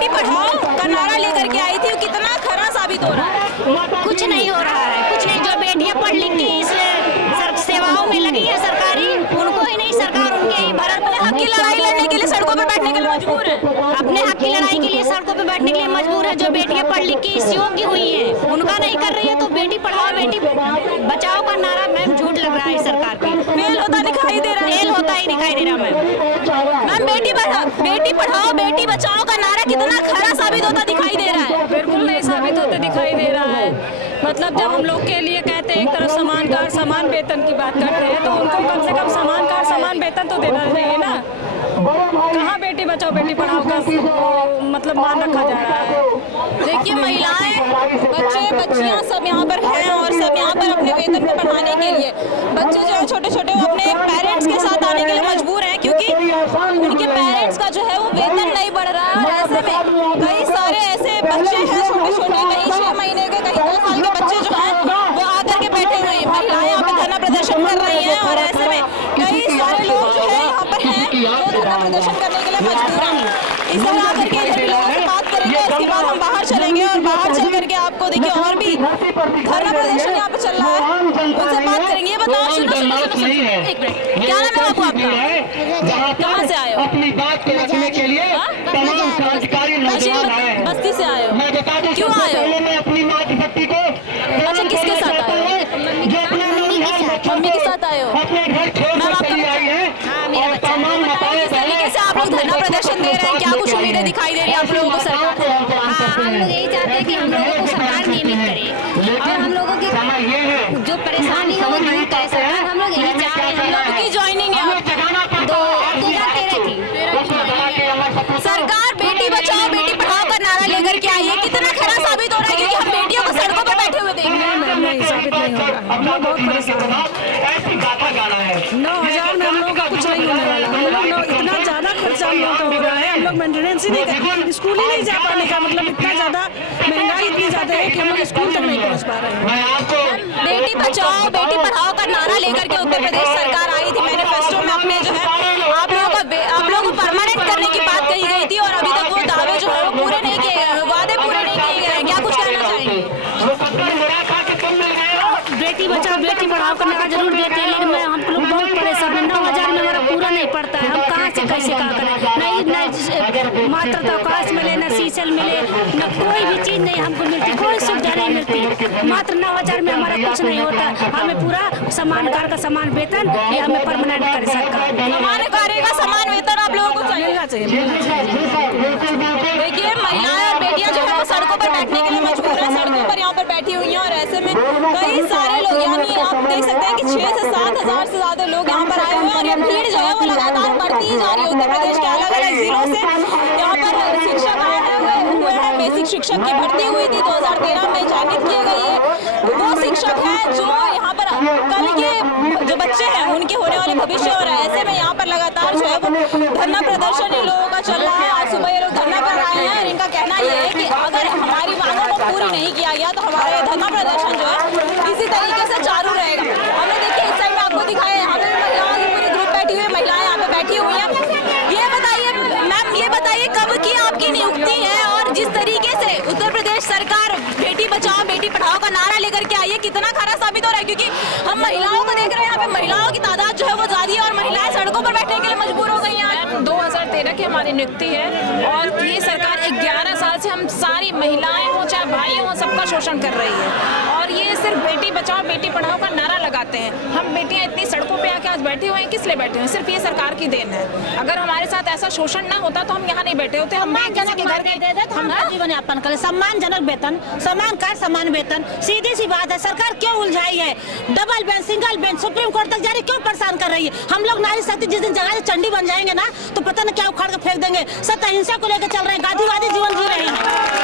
पढ़ाओ का नारा लेकर के आई थी। वो कितना खरा साबित हो रहा है? कुछ नहीं हो रहा है, कुछ नहीं। जो बेटियां पढ़ लिख के इस सेवाओं में लगी है सरकारी, उनको ही नहीं, सरकार उनके ही भरत अपने हक की लड़ाई लड़ने के लिए सड़कों पर बैठने के लिए मजबूर है। अपने हक की लड़ाई के लिए सड़कों पर बैठने के लिए मजबूर है। जो बेटियां पढ़ लिख के इस योग्य हुई है, उनका नहीं कर रही है, तो बेटी पढ़ाओ बेटी बचाओ का नारा मैम झूठ लग रहा है सरकार की। फेल होता दिखाई दे रहा है, फेल होता ही दिखाई दे रहा मैम। बेटी पढ़ाओ बेटी बचाओ का नारा कितना खरा साबित होता दिखाई दे रहा है? बिल्कुल नहीं साबित होता दिखाई दे रहा है। मतलब जब हम लोग के लिए कहते हैं एक तरफ समान कार समान वेतन की बात करते हैं, तो उनको कम से कम समान कार समान वेतन तो देना चाहिए ना। कहाँ बेटी बचाओ बेटी पढ़ाओ का मतलब मान रखा जा रहा है? देखिए महिलाएं, बच्चे बच्चियां सब यहाँ पर हैं और सब यहाँ पर अपने वेतन को बढ़ाने के लिए, बच्चे जो है छोटे छोटे वो अपने पेरेंट्स के साथ आने के लिए मजबूर हैं, क्योंकि उनके पेरेंट्स का जो है वो वेतन नहीं बढ़ रहा है। और ऐसे में कई सारे ऐसे बच्चे हैं छोटे छोटे, कहीं 6 महीने के, कहीं 2 साल के बच्चे जो हैं वो आकर के बैठे हुए हैं। महिलाएं यहाँ पे धरना प्रदर्शन कर रही हैं और ऐसे में कई सारे लोग जो है यहाँ पर हैं जो धरना प्रदर्शन करने के लिए मजबूर हैं। इस तरह आकर के इधर लोगों से बात करेंगे, उसके बाद हम बाहर चलेंगे और बाहर चल करके आपको देखिए और भी धरना प्रदर्शन यहाँ पे चल रहा है, उनसे बात करेंगे। ये बताओ, सुनो एक मिनट, क्या नाम है बाबू आपका? कहाँ से आए हो? अपनी बात को रखने के लिए तमाम क्रांतिकारी नौजवान आए हैं। बस्ती से आए हो? क्यों आए हो? मैं अपनी माँ की शक्ति को, अच्छा किसके साथ आए हो? मम्मी के साथ आए हो? मैम आपका इस तरीके से आप लोग धरना प्रदर्शन दे रहे हैं, क्या कुछ उम्मीदें दिखाई दे चाहते हैं कि हम लोगों को सरकार नियमित करे और हम लोगों की जो परेशानी है वो दूर करे सरकार। हम लोग यही चाह रहे हैं। हम लोगों की ज्वाइनिंग है 2013 की। सरकार बेटी बचाओ बेटी पढ़ाओ का नारा लेकर के आई है, कितना खरा साबित हो रहा है क्योंकि हम बेटियों को सड़कों पर बैठे हुए देख रहे हैं। नहीं, साबित नहीं हो रहा। हम लोग बहुत परेशान हैं। 9,000 में हम लोगों का कुछ नहीं होने वाला। हम लोग इतना ज़्यादा खर्चा हम लोगों का हो रहा है, हम लोग मेंटेनेंस ही नहीं कर, स्कूल ही नहीं जा पाने का मतलब इतना ज़्यादा महंगाई इतनी ज़्यादा है कि हम लोग स्कूल तक नहीं पहुँच पा रहे हैं। बेटी बचाओ बेटी पढ़ाओ का नारा लेकर के उत्तर प्रदेश सरकार आई थी। मैनिफेस्टो में अपने जो है आप लोगों को परमानेंट करने की बात कही गई थी और अभी तक वो दावे जो है वो पूरे नहीं किए गए, वादे पूरे नहीं किए गए। क्या कुछ कहना चाहेंगे? बेटी बचाओ बेटी पढ़ाओ का नारा जरूर देते हैं, लेकिन हम लोग बहुत परेशान हैं। 9,000 में हमारा पूरा नहीं पड़ता है। हम कहाँ से कैसे क्या करें? नहीं मात्र अवकाश मिले, न सीसल मिले, न कोई भी चीज़ नहीं हमको मिलती, कोई सुविधा नहीं मिलती। मात्र 9,000 में हमारा कुछ नहीं होता। हमें पूरा समान कार्य का समान वेतन ये हमें परमानेंट करे सरकार। समान कार्य का समान वेतन आप लोगों को मिलना चाहिए। देखिए महिलाएं और बेटियां जो है वो सड़कों पर बैठने के लिए मजबूर है, सड़कों पर यहाँ पर बैठी हुई हैं और ऐसे में कई सारे लोग, यानी आप देख सकते हैं कि 6 से 7 हज़ार से ज्यादा लोग यहाँ पर आए हुए हैं और ये भीड़ जो है वो लगातार बढ़ती ही जा रही है। उत्तर प्रदेश के अलग अलग जिलों से यहाँ पर शिक्षक आए हुए हैं। बेसिक शिक्षक की भर्ती हुई थी 2013 में, चयनित किए गए वो शिक्षक हैं जो यहाँ पर कल के जो बच्चे हैं उनके होने वाले भविष्य और ऐसे में यहाँ पर लगातार जो है वो धरना प्रदर्शन इन लोगों का चल रहा है। आज सुबह ये लोग धरना कर रहे हैं और इनका कहना ये है कि अगर हमारी मांगों को पूरी नहीं किया गया तो हमारा धरना प्रदर्शन जो है इसी तरीके से चालू रहेगा। हमें देखिए इस साइड में आपको दिखाए, यहाँ पे महिलाओं की पूरी ग्रुप बैठी हुई है, महिलाएं यहाँ पे बैठी हुई हैं। ये बताइए मैम, ये बताइए कब की आपकी नियुक्ति है और जिस तरीके से उत्तर प्रदेश सरकार बेटी बचाओ बेटी पढ़ाओ का नारा लेकर के आई है, कितना खरा साबित हो रहा है? क्योंकि हम महिलाओं को देख रहे हैं, यहाँ पे महिलाओं की तादाद जो है वो ज्यादा है और महिलाएं सड़कों पर बैठने के लिए मजबूर हो गई हैं। 2013 की हमारी नियुक्ति है और ये सरकार 11 साल से हम सारी महिलाएं हो चाहे भाई हो सबका शोषण कर रही है और ये सिर्फ बेटी बचाओ बेटी पढ़ाओ का नारा लगाते हैं। हम बेटियां इतनी सड़कों पे आके आज बैठे हुए हैं, किस लिए बैठे हुए हैं? सिर्फ ये सरकार की देन है। अगर हमारे साथ ऐसा शोषण ना होता तो हम यहाँ नहीं बैठे होते। हम किसी के घर के दे दे तो हम जीवन यापन करें। सम्मानजनक वेतन, समान कार्य समान वेतन, सीधी सी बात है। सरकार क्यों उलझाई है? Double bench single bench supreme court तक जारी क्यों परेशान कर रही है? हम लोग नारी शक्ति जिस दिन जगह चंडी बन जाएंगे ना तो पता नहीं क्या उखाड़ के फेंक देंगे। सत्य अहिंसा को लेकर चल रहे हैं, गांधीवादी जीवन जी रहे हैं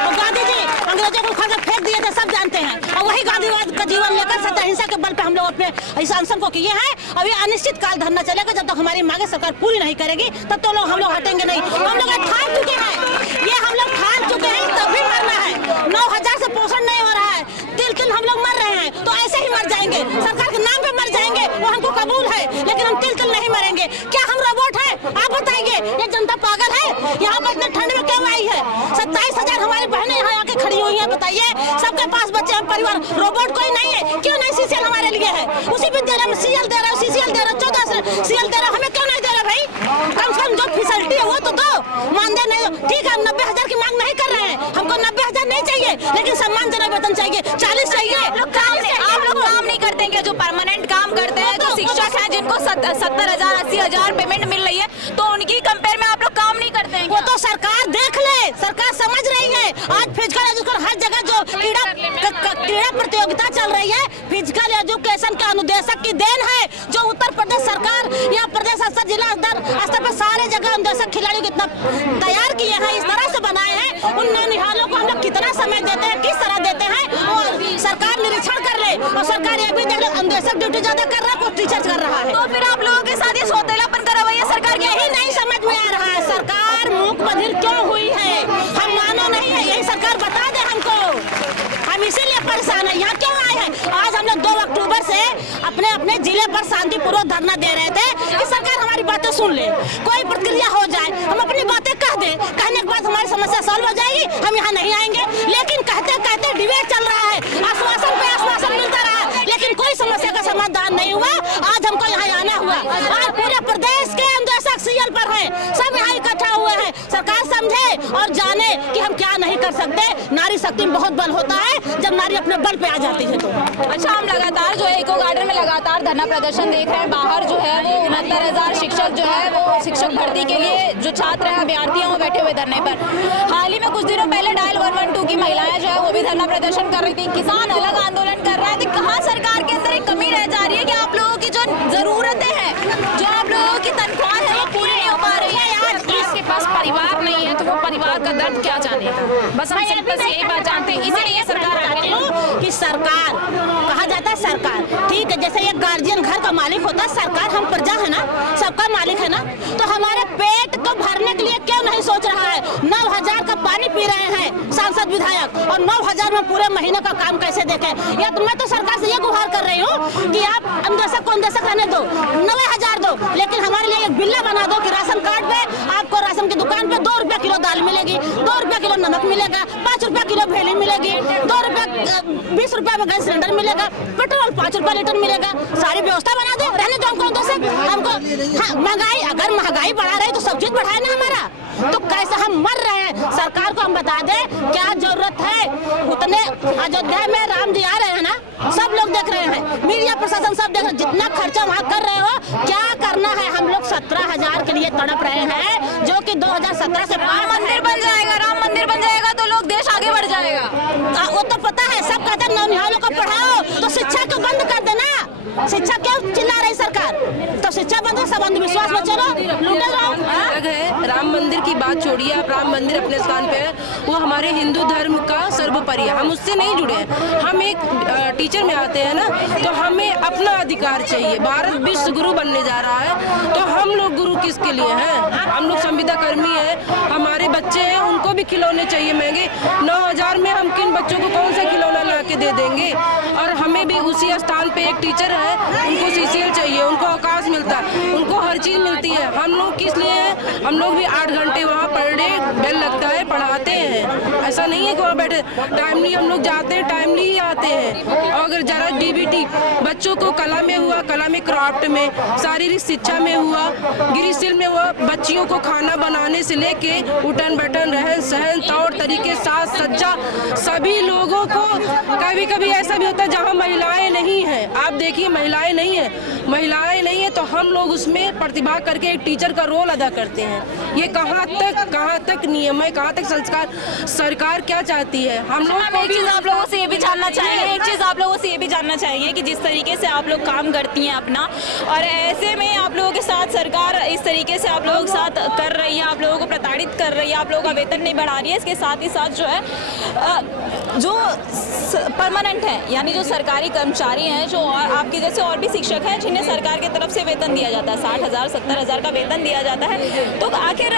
और गांधी जी अंग्रेजों को उखाड़ के फेंक दिए थे, सब जानते हैं। और वही गांधीवाद का जीवन लेकर सत्य अहिंसा के बल पे हम लोग अपने इस अनशन को किए हैं। अब ये अनिश्चित काल धरना चलेगा जब तक हमारी मांगे सरकार पूरी नहीं करेगी, तब तो हम लोग हटेंगे नहीं। हम लोग ठान चुके हैं, ये हम लोग ठान चुके हैं, तब भी मरना है। 9,000 से पोषण नहीं हो रहा है, तिल हम लोग मर रहे हैं तो ऐसे ही मर जाएंगे। सरकार के नाम पे मर जाएंगे वो हमको कबूल है, लेकिन हम तिल नहीं मरेंगे। क्या हम रोबोट है? आप बताइए, ये जनता पागल है? यहाँ पर इतने ठंड में क्यों आई है? 27,000 हमारी बहनें यहाँ आके खड़ी हुई हैं। बताइए, सबके पास बच्चे हैं, परिवार, रोबोट कोई नहीं है। क्यों नहीं सीसीएल हमारे लिए है? उसी विद्यालय में सीएल दे रहा है, सीसीएल दे रहा है, 14 सीएल दे रहा है, हमें क्यों नहीं दे रहा भाई? कम से कम जो फैसिलिटी है वो तो दो। मानदेय नहीं, ठीक है, हम 90,000 की मांग नहीं कर रहे हैं, हमको 90,000 नहीं चाहिए, लेकिन सम्मानजनक वेतन चाहिए, 40 चाहिए। आप लोग काम नहीं करते हैं क्या? जो परमानेंट काम करते हैं, जो शिक्षक हैं जिनको 70,000 80,000 पेमेंट मिल रही है, तो उनकी कंपेयर में आप लोग काम नहीं करते हैं? वो तो सरकार देख ले, सरकार समझ रही है। आज फिजिकल एजुकेशन हर जगह जो क्रीड़ा प्रतियोगिता चल रही है, फिजिकल एजुकेशन के अनुदेशक की देन है, जो उत्तर प्रदेश सरकार या प्रदेश स्तर जिला स्तर पर सारे जगह अनुदेशक खिलाड़ियों कितना तैयार किए हैं, इस तरह से बनाए हैं। उन निहालों को हम लोग कितना समय देते हैं, किस तरह देते हैं, और सरकार निरीक्षण कर ले। और सरकार ये भी देख ले, अनुदेशक ड्यूटी ज्यादा कर रहा है, कुछ टीचर कर रहा है। तो फिर आप लोगों के साथ ये सौतेलापन का रवैया सरकार के यही नहीं समझ में आ रहा है। सरकार मूक बधिर क्यों हुई है? हम मानो नहीं है, यही सरकार बता दे हमको। हम इसीलिए परेशान है, यहाँ क्यों आए हैं? आज हम लोग 2 अक्टूबर से अपने अपने जिले पर शांतिपूर्वक धरना दे रहे थे कि सरकार हमारी बातें सुन ले, कोई प्रक्रिया हो जाए, हम अपनी बातें कह दें, कहने के बाद हमारी समस्या सॉल्व हो जाएगी, हम यहाँ नहीं आएंगे। लेकिन कहते कहते डिबेट चल रहा है, आश्वासन पे आश्वासन मिलता रहा, लेकिन कोई समस्या का समाधान नहीं हुआ। आज हमको यहाँ आना हुआ। आज पूरे प्रदेश के अनुदेशक सीएल पर हैं, सब यहाँ इकट्ठा हुए हैं। सरकार समझे और जाने कि हम क्या नहीं कर सकते। नारी शक्ति में बहुत बल होता है। जब नारी अपने बल पे आ जाती है तो। अच्छा, हम लगातार जो है इको गार्डन में लगातार धरना प्रदर्शन देख रहे हैं। बाहर जो है वो 69,000 शिक्षक जो है वो शिक्षक भर्ती के लिए जो छात्र हैं, अभ्यर्थी हैं, वो बैठे हुए धरने पर। हाल ही में कुछ दिनों पहले डायल 112 की महिलाएं जो है वो भी धरना प्रदर्शन कर रही थी। किसान अलग आंदोलन कर रहे थे। कहाँ सरकार के अंदर एक कमी रह जा रही है कि आप लोगों की जो जरूरतें हैं, जो आप लोगों की तनख्वाह है, वो पूरी नहीं हो पा रही है। यार, जिसके पास परिवार नहीं है तो वो परिवार का दर्द क्या जानेगा। बस हम सिर्फ बस यही बात जानते हैं, इसीलिए सरकार कि सरकार कहा जाता है सरकार, ठीक है, जैसे एक गार्जियन घर का मालिक होता है, सरकार हम प्रजा है ना, सबका मालिक है ना, तो हमारे पेट को भरने के लिए क्यों नहीं सोच रहा है। 9,000 का पानी पी रहे हैं सांसद विधायक और 9,000 में पूरे महीने का काम कैसे देखें। या तो मैं तो सरकार से ये गुहार कर रही हूँ कि आप अंदेशक को अंदेशक रहने दो, 90,000 दो, लेकिन हमारे लिए एक बिल्ला बना दो कि राशन कार्ड पे आपको राशन की दुकान पे 2 रुपया किलो दाल मिलेगी, 2 रुपया किलो नमक मिलेगा, 5 रुपया किलो भेली मिलेगी, 2 रुपया 20 रुपया में गैस सिलेंडर मिलेगा, पेट्रोल 5 रुपया लीटर मिलेगा। सारी व्यवस्था बना दो, रहने दो हमको हमको। हाँ, महंगाई, अगर महंगाई बढ़ा रही तो सब चीज बढ़ाए ना हमारा, तो कैसे हम मर रहे हैं। सरकार को हम बता दें क्या जरूरत है। उतने अयोध्या में राम जी आ रहे हैं ना, सब लोग देख रहे हैं, मीडिया प्रशासन सब देख रहे हैं, जितना खर्चा वहाँ कर रहे हो, क्या करना है। हम लोग 17,000 के लिए तड़प रहे हैं, जो कि 2017 से राम मंदिर बन जाएगा, राम मंदिर बन जाएगा तो लोग देश आगे बढ़ जाएगा। वो तो पता है, सब कहते हैं नौनिहालों को पढ़ाओ, तो शिक्षा को बंद कर देना। शिक्षा क्यों चिल्ला रही सरकार, तो शिक्षा बंद हो, सब अंधविश्वास में चलो, लूटे जाओ। अलग है, राम मंदिर की बात छोड़िए, आप राम मंदिर अपने स्थान पे है, वो हमारे हिंदू धर्म का सर्वोपरि है, हम उससे नहीं जुड़े हैं। हम एक टीचर में आते हैं ना, तो हमें अपना अधिकार चाहिए। भारत विश्व गुरु बनने जा रहा है, तो हम लोग गुरु किसके लिए हैं। हम लोग संविदा कर्मी हैं, हमारे बच्चे हैं, उनको भी खिलौने चाहिए महंगे। 9,000 में हम किन बच्चों को कौन सा खिलौना ला के दे देंगे। और हमें भी उसी स्थान पे एक टीचर है, उनको CCL चाहिए, उनको अवकाश मिलता है, उनको हर चीज़ मिलती है। हम लोग किस लिए हैं, हम लोग भी 8 घंटे वहाँ पर डे बेल लगता है, पढ़ाते हैं। ऐसा नहीं है कि वहाँ बैठे, टाइमली हम लोग जाते हैं, टाइमली ही आते हैं। और अगर जरा DBT बच्चों को कला में हुआ, कला में क्राफ्ट में, शारीरिक शिक्षा में हुआ, गृहस्थी में हुआ, बच्चियों को खाना बनाने से लेके उठन बैठन, रहन सहन, तौर तरीके, साज सज्जा, सभी लोगों को। कभी कभी ऐसा भी होता है जहाँ महिलाएं नहीं हैं, आप देखिए महिलाएं नहीं है तो हम लोग उसमें प्रतिभा करके एक टीचर का रोल अदा करते हैं। ये कहाँ तक नियम है, कहाँ तक संस्कार, सरकार क्या चाहती है। हम लोग एक चीज़ आप लोगों से ये भी जानना चाहेंगे, कि जिस तरीके से आप लोग काम करती हैं अपना, और ऐसे में आप लोगों के साथ सरकार इस तरीके से आप लोगों के साथ कर रही है, आप लोगों को प्रताड़ित कर रही है, आप लोगों का वेतन नहीं बढ़ा रही है। इसके साथ ही साथ जो है जो परमानेंट है, यानी जो सरकारी कर्मचारी हैं, जो और आपके जैसे और भी शिक्षक हैं जिन्हें सरकार की तरफ से वेतन दिया जाता है, 60,000 70,000 का वेतन दिया जाता है, तो आखिर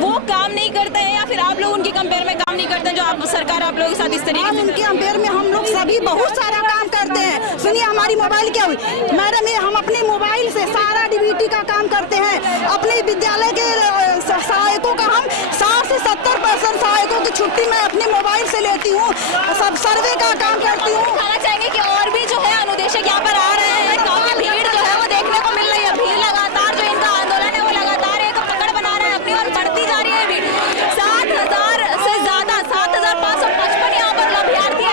वो काम नहीं करते हैं या फिर आप लोग उनके कंपेयर में काम नहीं करते हैं, जो आप सरकार आप लोगों के साथ इस तरीके से। उनके कंपेयर में हम लोग सभी बहुत सारा काम करते हैं। सुनिए, हमारी मोबाइल क्या हुई मैडम, ये हम अपने मोबाइल से सारा DBT का काम करते हैं। अपने विद्यालय के सहायकों का हम 60 से 70% सहायकों की छुट्टी मैं अपने मोबाइल से लेती हूँ। सब सर्वे का काम करती हूँ। कहना चाहेंगे कि और भी जो है अनुदेशक यहाँ पर आ रहे हैं, काफी भीड़ जो है वो देखने को मिल रही है। भीड़ लगातार जो इनका आंदोलन है वो लगातार एक पकड़ बना रहे हैं, अपनी ओर बढ़ती जा रही है भीड़। 7,000 से ज्यादा 7,555 यहाँ पर अभ्यर्थी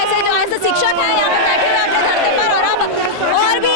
ऐसे शिक्षक हैं यहाँ पर बैठे हुए अपने धरने पर, और अब और भी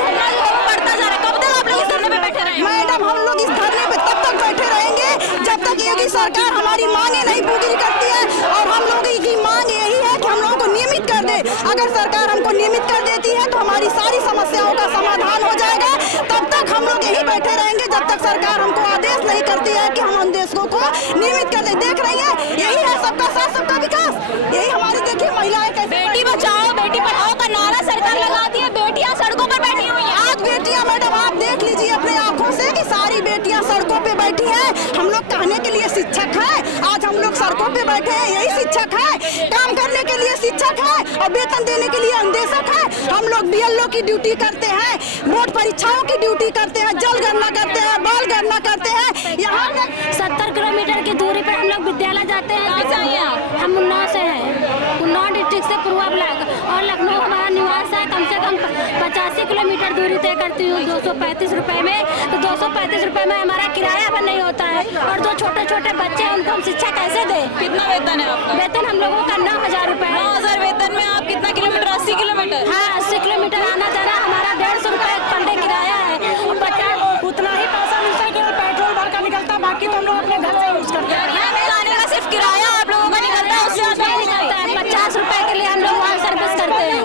धरना जो है वो बढ़ता जा रहा है। कब तक आप लोग इस धरने पे बैठे रहेंगे? मैडम, हम लोग इस धरने पे तब तक बैठे रहेंगे जब तक योगी सरकार हमारी मांगे नहीं पूरी करती है। और हम लोगों की मांग यही है कि हम लोगों को नियमित कर दे। अगर सरकार हमको नियमित कर देती है तो हमारी सारी समस्याओं का समाधान हो जाएगा। तब तक हम लोग यही बैठे रहेंगे जब तक सरकार हमको आदेश नहीं करती है कि हम अंदेशकों को नियमित कर दे। देख रही है, यही है सबका साथ सबका विकास। यही हमारी देखिए महिलाएं कैसे बेटी बचाओ बेटी पढ़ाओ का नारा सरकार लगाती है, बेटियां सड़कों पर बैठी हुई हैं। आज बेटियां, मैडम आप देख लीजिए अपने आंखों से कि सारी बेटियां सड़कों पे बैठी हैं। हम लोग कहने के लिए शिक्षक हैं, आज हम लोग सड़कों पे बैठे हैं, यही शिक्षक है। काम करने के लिए शिक्षक है और वेतन देने के लिए अंदेशक है। हम लोग BLO की ड्यूटी करते हैं, बोर्ड परीक्षाओं की ड्यूटी करते हैं, जल गणना करते हैं, बाल गणना करते हैं। यहाँ 70 किलोमीटर की दूरी पर हम लोग विद्यालय जाते हैं। कहाँ से आए हैं आप? हम उन्नाव से हैं, उन्नाव डिस्ट्रिक्ट से पूर्वा ब्लॉक, और लखनऊ हमारा निवास है। कम से कम 85 किलोमीटर दूरी तय करती हूँ 235 रुपये में। तो 235 रुपये में हमारा किराया भी नहीं होता है, और जो छोटे छोटे बच्चे हैं उनको हम शिक्षा कैसे दें? कितना वेतन है आपका? वेतन हम लोगों का 9,000 रुपये है। 9,000 वेतन में किलोमीटर? हाँ, 80 किलोमीटर आना जाना, हमारा 150 रुपए पर डे किराया है। 50 उतना ही पैसा मिलता है कि पेट्रोल भर का निकलता, बाकी तो हम लोग अपने घर से यूज करते हैं। यहाँ पे आने का सिर्फ किराया आप लोगों का निकलता है, उससे ज़्यादा नहीं निकलता है। 50 रुपए के लिए हम लोग वहाँ सर्विस करते हैं।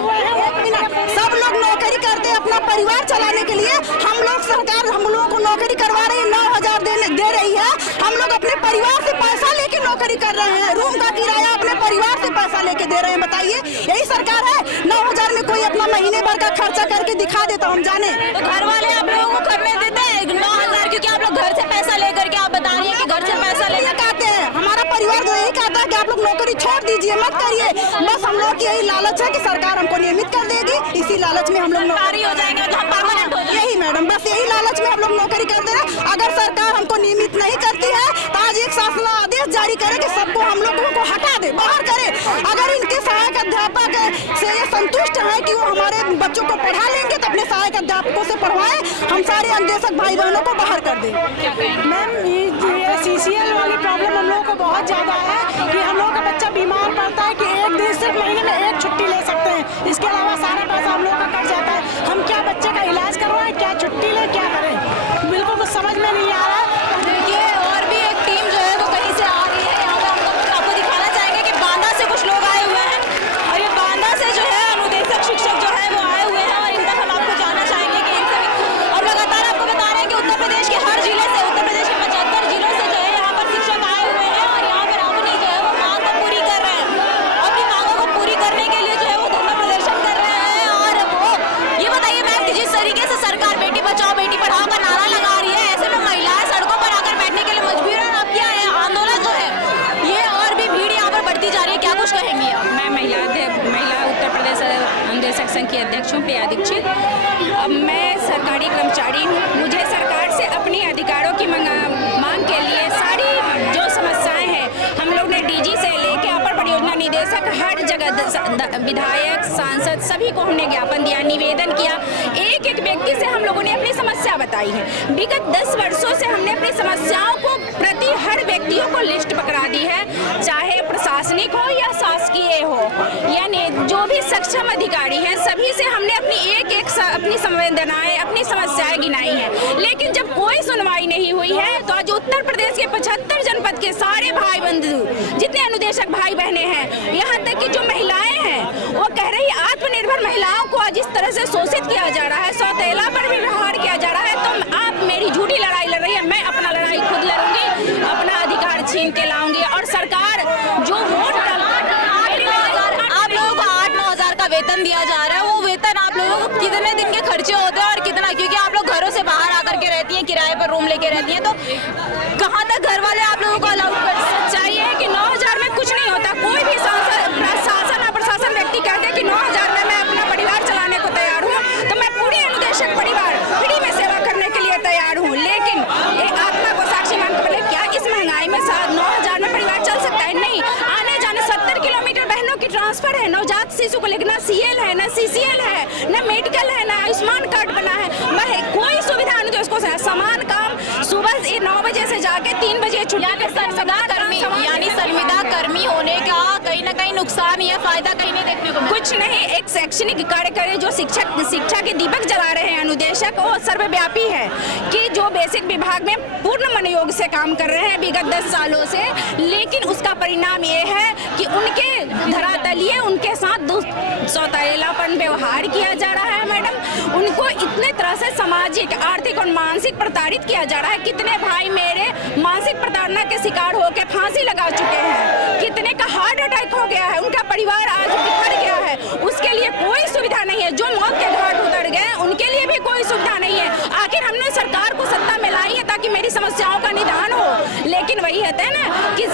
सब लोग नौकरी करते हैं अपना परिवार चलाने के लिए। हम लोग सरकार हम लोगों को नौकरी करवा रही है, 9,000 दे रही है। हम लोग अपने परिवार से पैसा लेके नौकरी कर रहे हैं, रूम का किराया अपने परिवार से पैसा लेके दे रहे हैं। बताइए, यही सरकार है? 9,000 में कोई अपना महीने भर का खर्चा करके दिखा देता, हम जाने। तो घर वाले आप लोगों को करने देते हैं 9,000, क्योंकि आप लोग घर से पैसा लेकर के आप बता रही है कि घर से पैसा लेकर कहते हैं। हमारा परिवार जो यही कहता है कि आप लोग नौकरी छोड़ दीजिए, मत करिए। बस हम लोग की यही लालच है कि सरकार हमको नियमित कर देगी, इसी लालच में हम लोग नौकरी हो जाएंगे तो हम परमानेंट हो जाएंगे। यही मैडम, बस यही लालच में हम लोग नौकरी कर दे रहे हैं। अगर सरकार हमको नियमित नहीं करती है तो आज एक शासन आदेश जारी करे कि सबको हम लोगों को हटा दे, बाहर करे। अगर इनके सहायक अध्यापक से ये संतुष्ट है कि वो हमारे बच्चों को पढ़ा लेंगे तो अपने सहायक अध्यापकों से पढ़वाएं, हम सारे अनुदेशक भाई बहनों को बाहर कर दें। मैम, ये CCL वाली प्रॉब्लम हम लोगों को बहुत ज़्यादा है कि हम लोगों का बच्चा बीमार पड़ता है कि एक दिन सिर्फ महीने में एक छुट्टी ले सकते हैं, इसके अलावा सारा पैसा हम लोगों का कट जाता है। हम क्या बच्चे का इलाज करवाएं, क्या छुट्टी लें, क्या करें, बिल्कुल कुछ समझ में नहीं आ रहा है। देखिए, और भी एक टीम जो है वो कहीं से आ रही है। यहाँ पे हम लोग आपको दिखाना चाहेंगे कि बांदा से कुछ लोग आए हुए हैं, और ये बांदा से जो है अनुदेशक शिक्षक जो है वो आए हुए हैं, और इन तक हम आपको जानना चाहेंगे कि इनसे और लगातार आपको बता रहे हैं कि उत्तर प्रदेश के हर जिले से, उत्तर प्रदेश के 75 जिलों से जो है यहाँ पर शिक्षक आए हुए हैं, और यहाँ पर अपनी जो है वो मांग को पूरी कर रहे हैं। अपनी मांगों को पूरी करने के लिए जो है वो धरना प्रदर्शन कर रहे हैं। और वो ये बताइए मैम कि जिस तरीके से सरकार बेटी बचाओ बेटी पढ़ाओ का नारा लगा रही है, ऐसे में महिलाएं सड़कों पर आकर बैठने के लिए मजबूर है। आपकी आंदोलन जो है ये और भी भीड़ यहाँ पर बढ़ती जा रही है, क्या कुछ कहेंगी आप? मैं महिला उत्तर प्रदेश अनुदेशक संघ की अध्यक्ष हूँ, प्रिया दीक्षित। मैं सरकारी कर्मचारी हूँ। मुझे सरकार से अपने अधिकारों की मांग के लिए सारी जो समस्याएं हैं, हम लोग ने DG से लेके अपर परियोजना निदेशक हर जगह, विधायक सांसद सभी को हमने ज्ञापन दिया, निवेदन किया। एक एक व्यक्ति से हम लोगों ने अपनी समस्या बताई है। विगत 10 वर्षों से हमने अपनी समस्याओं को प्रति हर व्यक्तियों को लिस्ट पकड़ा दी है, चाहे प्रशासनिक हो या शासकीय हो, यानी जो भी सक्षम अधिकारी हैं सभी से हमने अपनी संवेदनाएं, अपनी समस्याएं गिनाई हैं। लेकिन जब कोई सुनवाई नहीं हुई है तो आज उत्तर प्रदेश के 75 जनपद के सारे भाई बंधु, जितने अनुदेशक भाई बहने हैं, यहाँ तक कि जो महिलाएं हैं, वो कह रही आत्मनिर्भर महिलाओं को आज इस तरह से शोषित किया जा रहा है, सौतेला पर भी व्यवहार किया जा रहा है। तो आप मेरी झूठी लड़ाई लड़ रही है, मैं अपना लड़ाई खुद लड़ूंगी, अपना अधिकार छीन के लाऊंगी। और सरकार जो वोट आप लोगों को 8-9 हज़ार का वेतन दिया जा रहा है, वो वेतन आप लोगों को कितने दिन के खर्चे होते हैं और कितना, क्योंकि आप लोग घरों से बाहर आकर के रहती हैं, किराए पर रूम लेके रहती हैं, तो कहाँ तक घर वाले आप लोगों को अलाउ कर? सच्चाई है कि 9,000 में कुछ नहीं होता। कोई भी शासन और प्रशासन व्यक्ति कहते हैं कि 9,000 में मैं अपना परिवार चलाने को तैयार हूँ, तो मैं पूरे अनुदेशक परिवार फ्री में सेवा करने के लिए तैयार हूँ। लेकिन एक आत्मा को साक्षी मान के बोले, क्या इस महंगाई में 9,000 में परिवार चल सकता है? नहीं। आने जाने 70 किलोमीटर बहनों की ट्रांसफर है, नवजात शिशु को लेकर ना CL है, ना CCL है, ना मेडिकल है, ना आयुष्मान कार्ड बना है, कोई सुविधा नहीं। तो उसको समान काम सुबह 9 बजे से जाके 3 बजे छुट्टी। यानी संविदा कर्मी होने का कहीं ना कहीं नुकसान या फायदा कहीं नहीं देखने को कुछ नहीं। एक शैक्षणिक कार्य करे जो शिक्षा के दीपक जला रहे हैं अनुदेशक, वो सर्वव्यापी है कि जो बेसिक विभाग में पूर्ण मनोयोग से काम कर रहे हैं विगत 10 सालों से, लेकिन उसका परिणाम ये है कि उनके धरातलीय उनके साथ सौतेलापन व्यवहार किया जा रहा है। मैडम, उनको इतने तरह से सामाजिक, आर्थिक और मानसिक प्रताड़ित किया जा रहा है। कितने भाई मेरे मानसिक प्रताड़ना के शिकार होकर फांसी लगा चुके हैं, कितने का हार्ट अटैक हो गया है, उनका परिवार आज बिखर गया है, उसके लिए कोई सुविधा नहीं है। जो मौत के घाट उतर गए उनके लिए भी कोई सुविधा नहीं है। आखिर हमने सरकार को सत्ता में लाई है ताकि मेरी समस्याओं का निदान हो, लेकिन वही होता है ना कि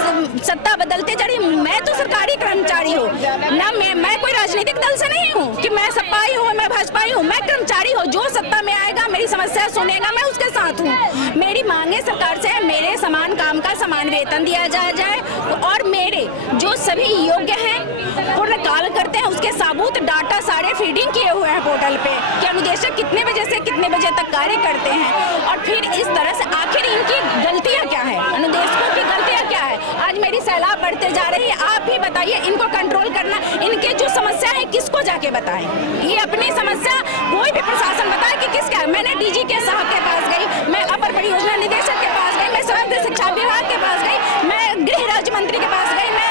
सत्ता बदलते जा रही। मैं तो सरकारी कर्मचारी हूँ ना, मैं कोई राजनीतिक दल से नहीं हूँ कि मैं सपाई हूँ, मैं भाजपाई हूँ, मैं कर्मचारी हूँ। जो सत्ता में आएगा मेरी समस्या सुनेगा, मैं उसके साथ हूँ। मेरी मांगे सरकार से मेरे समान काम का समान वेतन दिया जाए, और मेरे जो सभी योग्य हैं पूर्ण काल करते हैं उसके साबूत डाटा सारे फीडिंग किए हुए हैं पोर्टल पे कि अनुदेशक कितने बजे से कितने बजे तक कार्य करते हैं। और फिर इस तरह से आखिर इनकी गलतियाँ क्या है, अनुदेशकों की गलतियाँ क्या है? आज मेरी सैलाब बढ़ते जा रही है, आप भी बताइए। इनको कंट्रोल करना, इनके जो समस्या है किसको उनको जाके बताएं। ये अपनी समस्या कोई भी प्रशासन बताए कि किसका। मैंने डीजी के साहब के पास गई, मैं अपर परियोजना निदेशक के पास गई, मैं स्वास्थ्य शिक्षा विभाग के पास गई, मैं गृह राज्य मंत्री के पास गई, मैं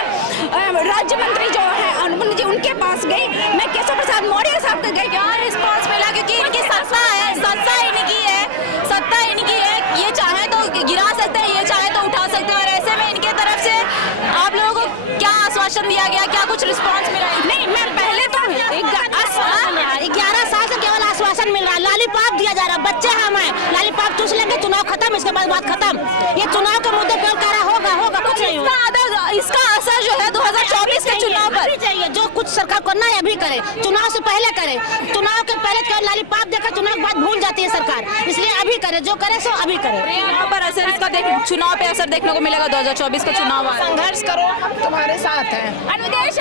राज्य मंत्री जो है अनुपम जी उनके पास गई, मैं केशव प्रसाद मौर्य साहब के गई। क्या रिस्पॉन्स मिला? क्योंकि इनकी सत्ता है, सत्ता इनकी है, सत्ता इनकी है। ये चाहे तो गिरा सकते हैं, ये चाहे तो उठा सकते हैं। और ऐसे में इनके तरफ से आप लोगों को क्या आश्वासन दिया गया, क्या कुछ रिस्पॉन्स मिला? नहीं, मैं पहले तो 11 साल से केवल आश्वासन मिल रहा है, लॉलीपॉप दिया जा रहा है। बच्चे हम हैं, लॉलीपॉप चूस लेंगे, चुनाव खत्म, इसके बाद बात खत्म। ये चुनाव के मुद्दे पर कह रहा होगा कुछ नहीं होगा। इसका असर जो है 2024 के चुनाव पर चाहिए। जो कुछ सरकार करना है अभी करे, चुनाव से पहले करे। चुनाव के पहले केवल लॉलीपॉप देकर चुनाव के बाद भूल जाती है सरकार, इसलिए अभी करे, जो करे सो अभी करे। यहाँ पर असर इसका चुनाव पे असर देखने को मिलेगा। 2024 का चुनाव संघर्ष करो, हम तुम्हारे साथ हैं। अनुदेश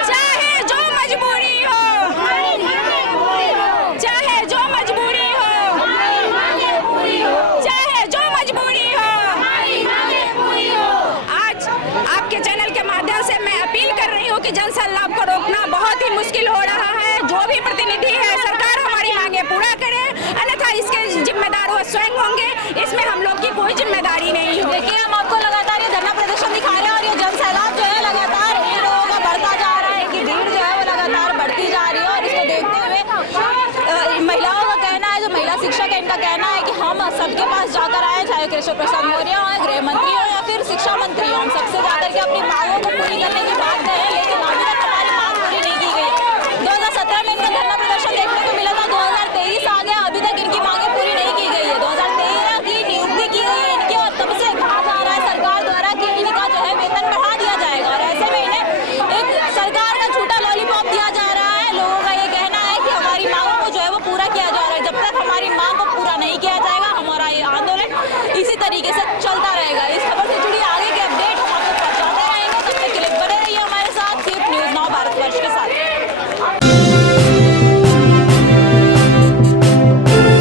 चाहे जो मजबूरी हो, चाहे जो मजबूरी हो, चाहे जो मजबूरी हो। आज आपके चैनल के माध्यम से मैं अपील कर रही हूँ कि जन सैलाब को रोकना बहुत ही मुश्किल हो रहा है। जो भी प्रतिनिधि है, सरकार हमारी मांगे पूरा करे, अन्यथा इसके जिम्मेदार वो स्वयं होंगे। इसमें हम लोग की कोई जिम्मेदारी नहीं है। देखिए, हम आपको लगातार ये धरना प्रदर्शन दिखा रहे हैं और ये जन सैलाब जो है लगातार इन लोगों का बढ़ता जा रहा है, कि भीड़ जो है वो लगातार बढ़ती जा रही है। और इसको देखते हुए महिलाओं का कहना है, जो महिला शिक्षक है, इनका कहना है कि हम सबके पास जाकर आए, चाहे केशव प्रसाद मौर्य हो, गृह मंत्री हो